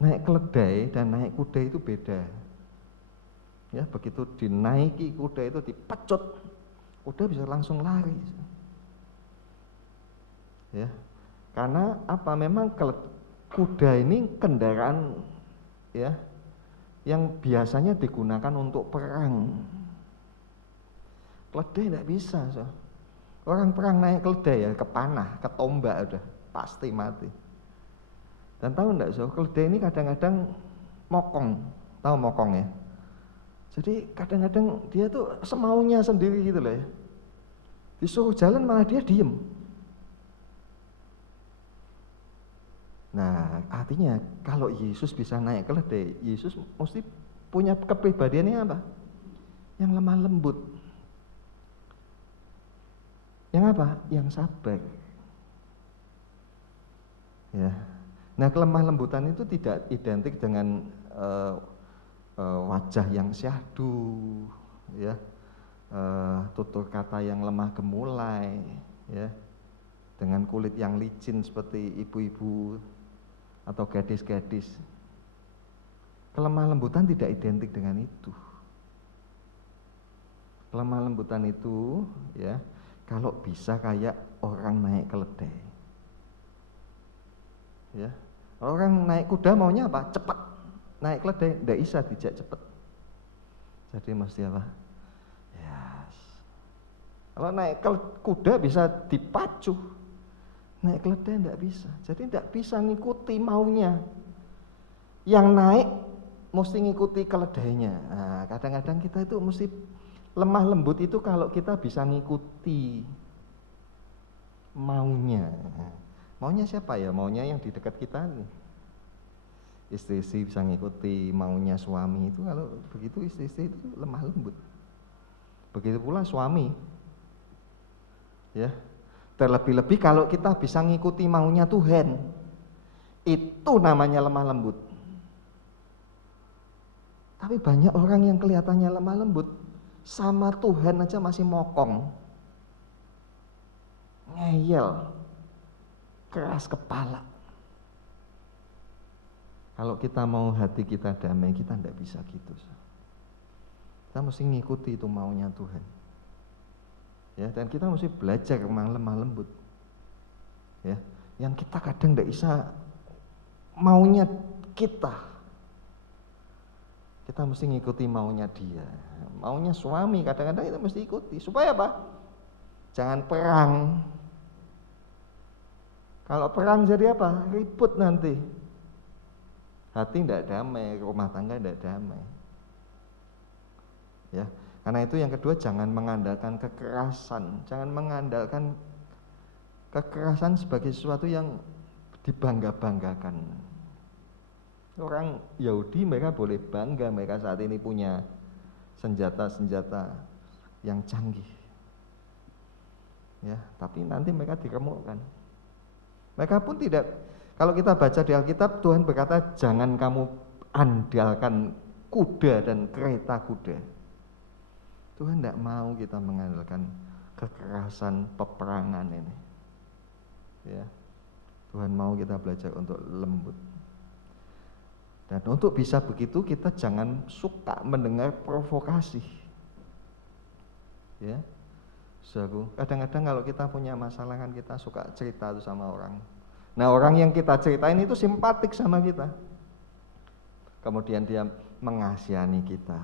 Naik keledai dan naik kuda itu beda. Ya, begitu dinaiki kuda itu dipecut, kuda bisa langsung lari. Ya, karena apa? Memang kuda ini kendaraan ya yang biasanya digunakan untuk perang. Keledai tidak bisa, so. Orang perang naik keledai ya kepanah, ketombak udah pasti mati. Dan tahu enggak, so, keledai ini kadang-kadang mokong, tahu mokong ya? Jadi kadang-kadang dia tuh semaunya sendiri gitu loh ya. Disuruh jalan malah dia diem. Nah, artinya kalau Yesus bisa naik keledai, Yesus mesti punya kepribadiannya apa? Yang lemah lembut. Yang apa? Yang sabar. Ya. Nah, kelemah lembutan itu tidak identik dengan wajah yang syahdu, ya, tutur kata yang lemah gemulai, ya, dengan kulit yang licin seperti ibu-ibu atau gadis-gadis. Kelemah lembutan tidak identik dengan itu. Kelemah lembutan itu, ya, kalau bisa kayak orang naik keledai. Ya. Orang naik kuda maunya apa? Cepat. Naik keledai tidak bisa dijak cepat. Jadi mesti apa? Yes. Kalau naik kuda bisa dipacu, naik keledai tidak bisa. Jadi tidak bisa ngikuti maunya. Yang naik mesti ngikuti keledainya. Nah, kadang-kadang kita itu mesti lemah lembut itu kalau kita bisa ngikuti maunya. Maunya siapa ya? Maunya yang di dekat kita. Istri-istri bisa ngikuti maunya suami itu, kalau begitu istri-istri itu lemah lembut. Begitu pula suami. Ya. Terlebih-lebih kalau kita bisa ngikuti maunya Tuhan. Itu namanya lemah lembut. Tapi banyak orang yang kelihatannya lemah lembut, sama Tuhan aja masih mokong. Ngeyel. Keras kepala. Kalau kita mau hati kita damai, kita tidak bisa gitu. Kita mesti ngikuti itu maunya Tuhan. Ya, dan kita mesti belajar lemah lembut. Ya, yang kita kadang tidak bisa maunya kita. Kita mesti ngikuti maunya dia. Maunya suami kadang-kadang kita mesti ikuti. Supaya apa? Jangan perang. Kalau perang jadi apa? Ribut nanti. Hati tidak damai, rumah tangga tidak damai. Ya, karena itu yang kedua, jangan mengandalkan kekerasan, jangan mengandalkan kekerasan sebagai sesuatu yang dibangga-banggakan. Orang Yahudi mereka boleh bangga, mereka saat ini punya senjata-senjata yang canggih. Ya, tapi nanti mereka diremukkan. Mereka pun tidak, kalau kita baca di Alkitab, Tuhan berkata jangan kamu andalkan kuda dan kereta kuda. Tuhan tidak mau kita mengandalkan kekerasan peperangan ini. Ya, Tuhan mau kita belajar untuk lembut. Dan untuk bisa begitu kita jangan suka mendengar provokasi. Ya. Saudaraku, kadang-kadang kalau kita punya masalah kan kita suka cerita itu sama orang. Nah, orang yang kita ceritain itu simpatik sama kita. Kemudian dia mengasihani kita.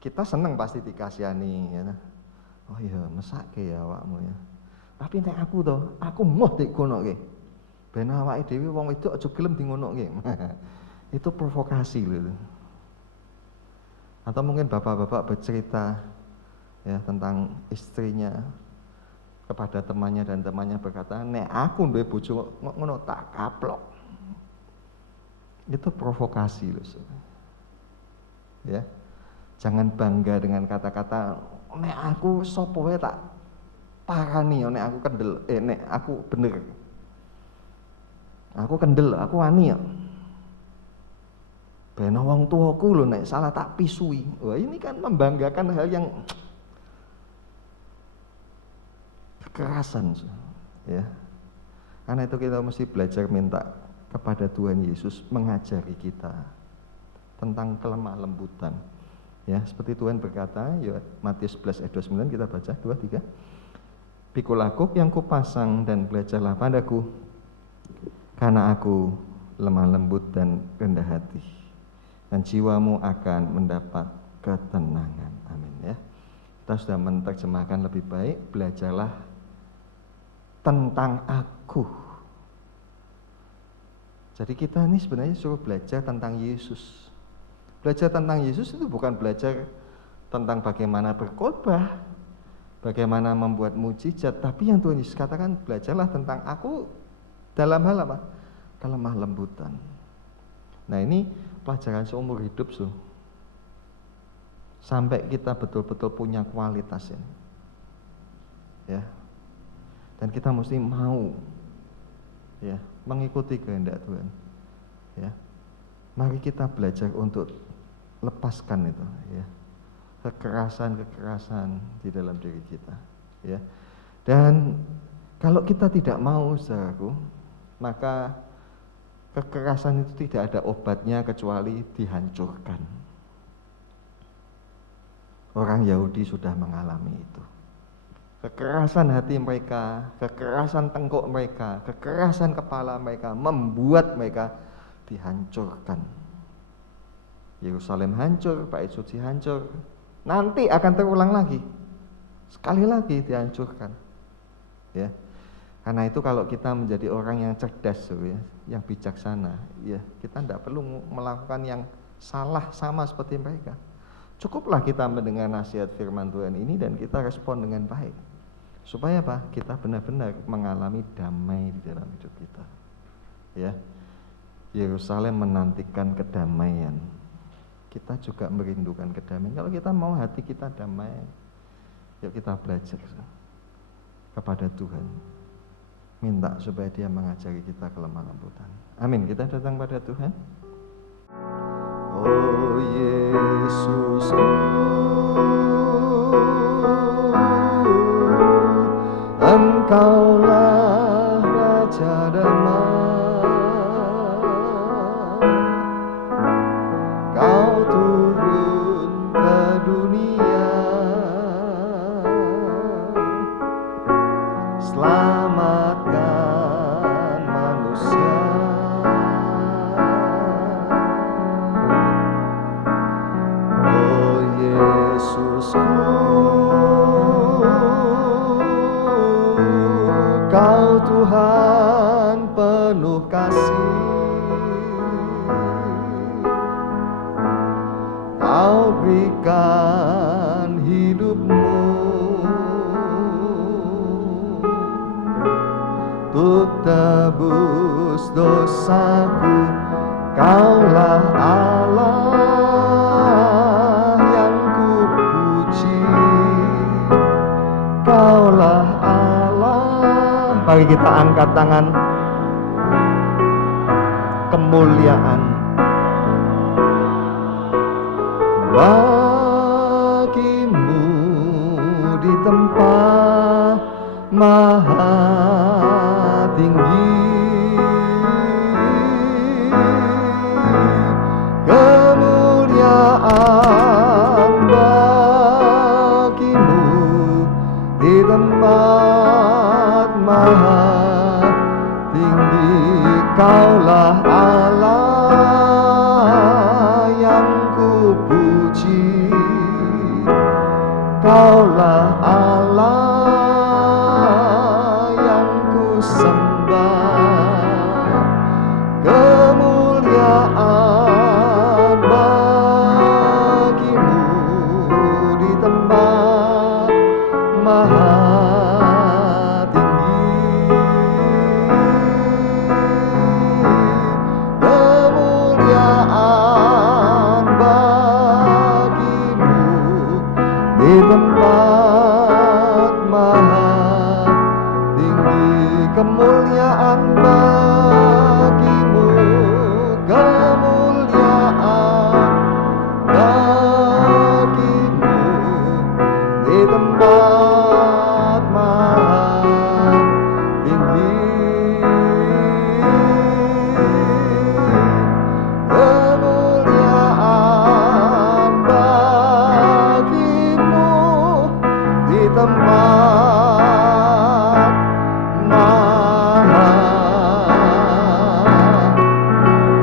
Kita senang pasti dikasihani, ya. Oh iya, mesake ya awakmu ya. Tapi nek aku toh, aku moh dikonoke. Ben awake dhewe wong wedok aja gelem dingonoke. Itu provokasi lho. Atau mungkin bapak-bapak bercerita ya tentang istrinya kepada temannya dan temannya berkata, nek aku duwe bojo ngono tak kaplok. Itu provokasi loh. Ya. Jangan bangga dengan kata-kata nek aku sapa wae tak parani, nek aku kendel, nek aku bener. Aku kendel, aku wani ya. Ben wong tuaku lho nek salah tak pisui. Wah, ini kan membanggakan hal yang kekerasan, ya. Karena itu kita mesti belajar minta kepada Tuhan Yesus mengajari kita tentang kelemah lembutan. Ya, seperti Tuhan berkata, ya, Matius 11 ayat 29 kita baca 2, 3. Pikul aku yang kupasang dan belajarlah padaku, karena aku lemah lembut dan rendah hati, dan jiwamu akan mendapat ketenangan. Amin ya. Kita sudah menerjemahkan lebih baik, belajarlah tentang aku. Jadi kita ini sebenarnya suruh belajar tentang Yesus. Belajar tentang Yesus itu bukan belajar tentang bagaimana berkhotbah, bagaimana membuat mujizat, tapi yang Tuhan Yesus katakan belajarlah tentang aku dalam hal apa? Kelemah lembutan. Nah, ini pelajaran seumur hidup sampai kita betul-betul punya kualitas ini. Ya. Dan kita mesti mau ya, mengikuti kehendak Tuhan. Ya. Mari kita belajar untuk lepaskan itu ya. Kekerasan di dalam diri kita, ya. Dan kalau kita tidak mau, saudaraku, maka kekerasan itu tidak ada obatnya kecuali dihancurkan. Orang Yahudi sudah mengalami itu. Kekerasan hati mereka, kekerasan tengkuk mereka, kekerasan kepala mereka membuat mereka dihancurkan. Yerusalem hancur, Bait Suci hancur, nanti akan terulang lagi, sekali lagi dihancurkan. Ya, karena itu kalau kita menjadi orang yang cerdas, ya, yang bijaksana, ya, kita tidak perlu melakukan yang salah sama seperti mereka. Cukuplah kita mendengar nasihat firman Tuhan ini dan kita respon dengan baik, supaya apa? Kita benar-benar mengalami damai di dalam hidup kita. Ya, Yerusalem menantikan kedamaian. Kita juga merindukan kedamaian. Kalau kita mau hati kita damai, yuk kita belajar kepada Tuhan. Minta supaya Dia mengajari kita kelemah lembutan. Amin. Kita datang pada Tuhan. Oh Yesus, Engkaulah Raja damai. Kau Tuhan penuh kasih, Kau berikan hidupmu untuk tebus dosaku. Kaulah Allah yang kupuji, Kaulah Allah. Mari kita angkat tangan. Kemuliaan bagimu di tempat maha tinggi. Kemuliaan bagimu di tempat maha tinggi. Kaulah Allah yang kupuji, Kaulah Allah yang kusembah. Kemuliaan bagimu di tempat maha kemuliaan bagimu, kemuliaan bagimu di tempat maha tinggi. Kemuliaan bagimu di tempat maha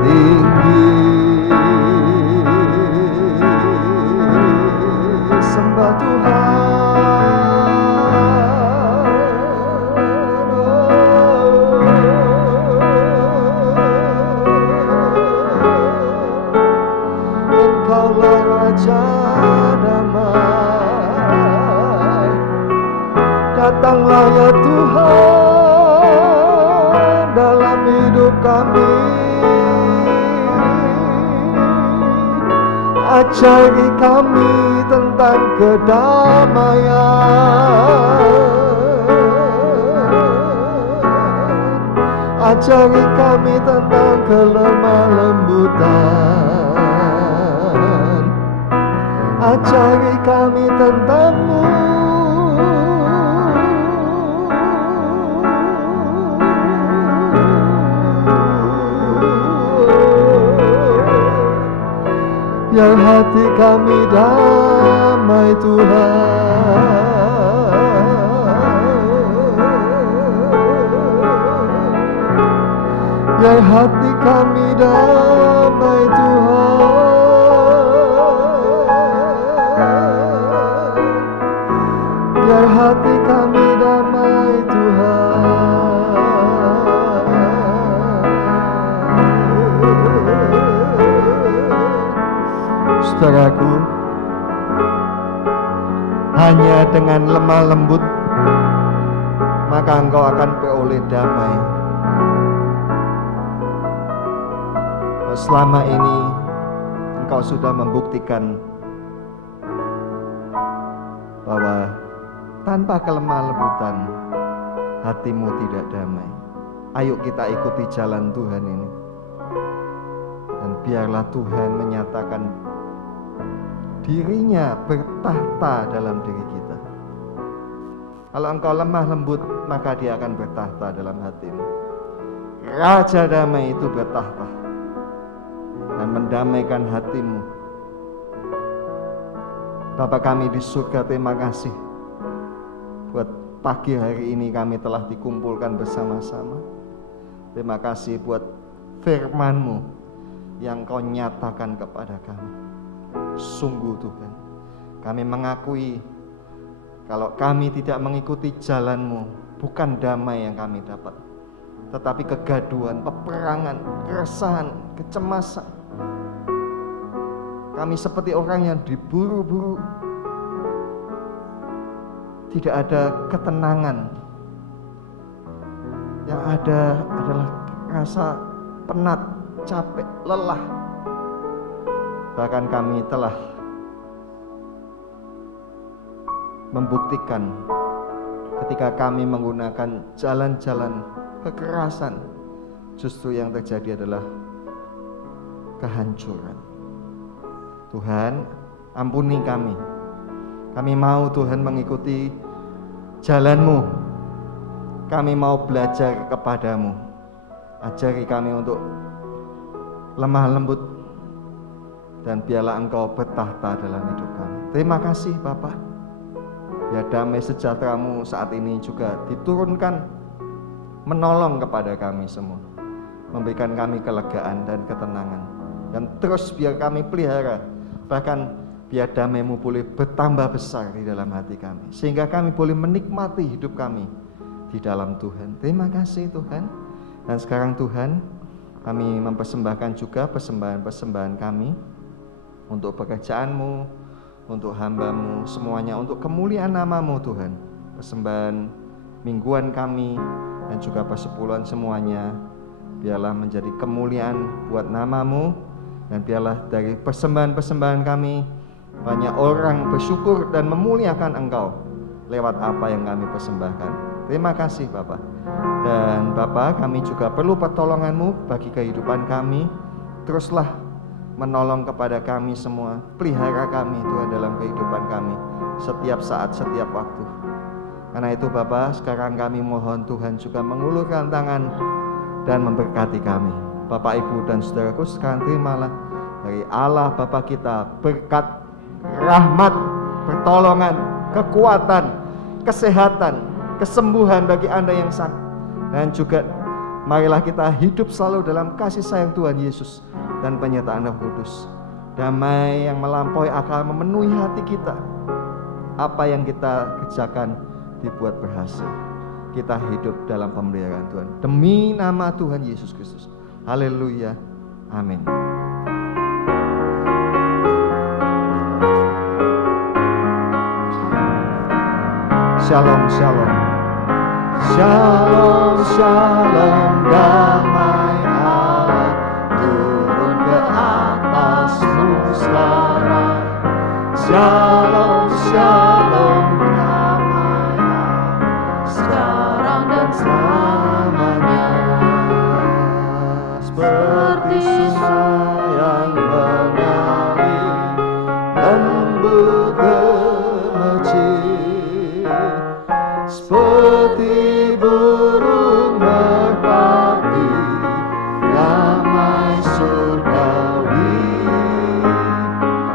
tinggi. Sembah Tuhan, Engkaulah Raja damai. Datanglah ya Tuhan dalam hidup kami. Ajari kami tentang kedamaian. Ajari kami tentang kelemah lembutan. Ajari kami tentang-Mu. Biar hati kami damai Tuhan. Biar hati kami damai Tuhan. Biar hati kami damai Tuhan. Saudaraku, hanya dengan lemah lembut maka engkau akan beroleh damai. Selama ini engkau sudah membuktikan bahwa tanpa kelemah lembutan hatimu tidak damai. Ayo kita ikuti jalan Tuhan ini, dan biarlah Tuhan menyatakan dirinya bertahta dalam diri kita. Kalau engkau lemah lembut, maka dia akan bertahta dalam hatimu. Raja damai itu bertahta dan mendamaikan hatimu. Bapa kami di surga, terima kasih buat pagi hari ini kami telah dikumpulkan bersama-sama. Terima kasih buat firman-Mu yang Kau nyatakan kepada kami. Sungguh Tuhan, kami mengakui kalau kami tidak mengikuti jalan-Mu, bukan damai yang kami dapat, tetapi kegaduhan, peperangan, keresahan, kecemasan. Kami seperti orang yang diburu-buru, tidak ada ketenangan. Yang ada adalah rasa penat, capek, lelah. Bahkan kami telah membuktikan ketika kami menggunakan jalan-jalan kekerasan, justru yang terjadi adalah kehancuran. Tuhan, ampuni kami. Kami mau Tuhan mengikuti jalan-Mu. Kami mau belajar kepada-Mu. Ajari kami untuk lemah lembut, dan biarlah Engkau bertahta dalam hidup kami. Terima kasih Bapa. Ya, damai sejahtera-Mu saat ini juga diturunkan, menolong kepada kami semua, memberikan kami kelegaan dan ketenangan. Dan terus biar kami pelihara, bahkan biar damai-Mu boleh bertambah besar di dalam hati kami, sehingga kami boleh menikmati hidup kami di dalam Tuhan. Terima kasih Tuhan. Dan sekarang Tuhan, kami mempersembahkan juga persembahan-persembahan kami untuk pekerjaan-Mu, untuk hamba-Mu, semuanya untuk kemuliaan nama-Mu Tuhan. Persembahan mingguan kami dan juga persepuluhan semuanya, biarlah menjadi kemuliaan buat nama-Mu, dan biarlah dari persembahan-persembahan kami banyak orang bersyukur dan memuliakan Engkau lewat apa yang kami persembahkan. Terima kasih Bapak. Dan Bapa, kami juga perlu pertolongan-Mu bagi kehidupan kami. Teruslah menolong kepada kami semua. Pelihara kami Tuhan dalam kehidupan kami setiap saat, setiap waktu. Karena itu Bapa, sekarang kami mohon Tuhan juga mengulurkan tangan dan memberkati kami. Bapak, Ibu, dan saudaraku, sekarang terimalah dari Allah Bapa kita berkat, rahmat, pertolongan, kekuatan, kesehatan, kesembuhan bagi Anda yang sakit. Dan juga marilah kita hidup selalu dalam kasih sayang Tuhan Yesus dan penyertaan Roh Kudus. Damai yang melampaui akal memenuhi hati kita. Apa yang kita kerjakan dibuat berhasil. Kita hidup dalam pemeliharaan Tuhan. Demi nama Tuhan Yesus Kristus. Haleluya. Amin. Shalom, shalom. Shalom, shalom, damai Allah turun ke atasmu sekarang. Shalom, shalom, damai Allah sekarang dan selamanya. Seperti sungai yang mengalir lembut gemercik, seperti burung merpati, damai surgawi.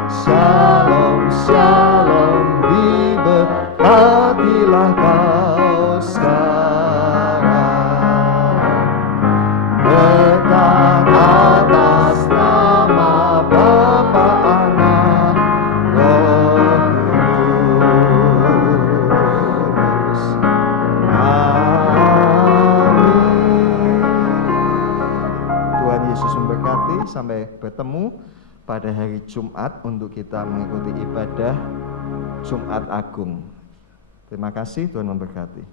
Shalom, shalom, diberkatilah kau sekarang. Berkat atas nama Bapa, Anak, Roh Kudus. Amin. Tuhan Yesus memberkati. Sampai bertemu pada hari Jumat untuk kita mengikuti ibadah Jumat Agung. Terima kasih, Tuhan memberkati.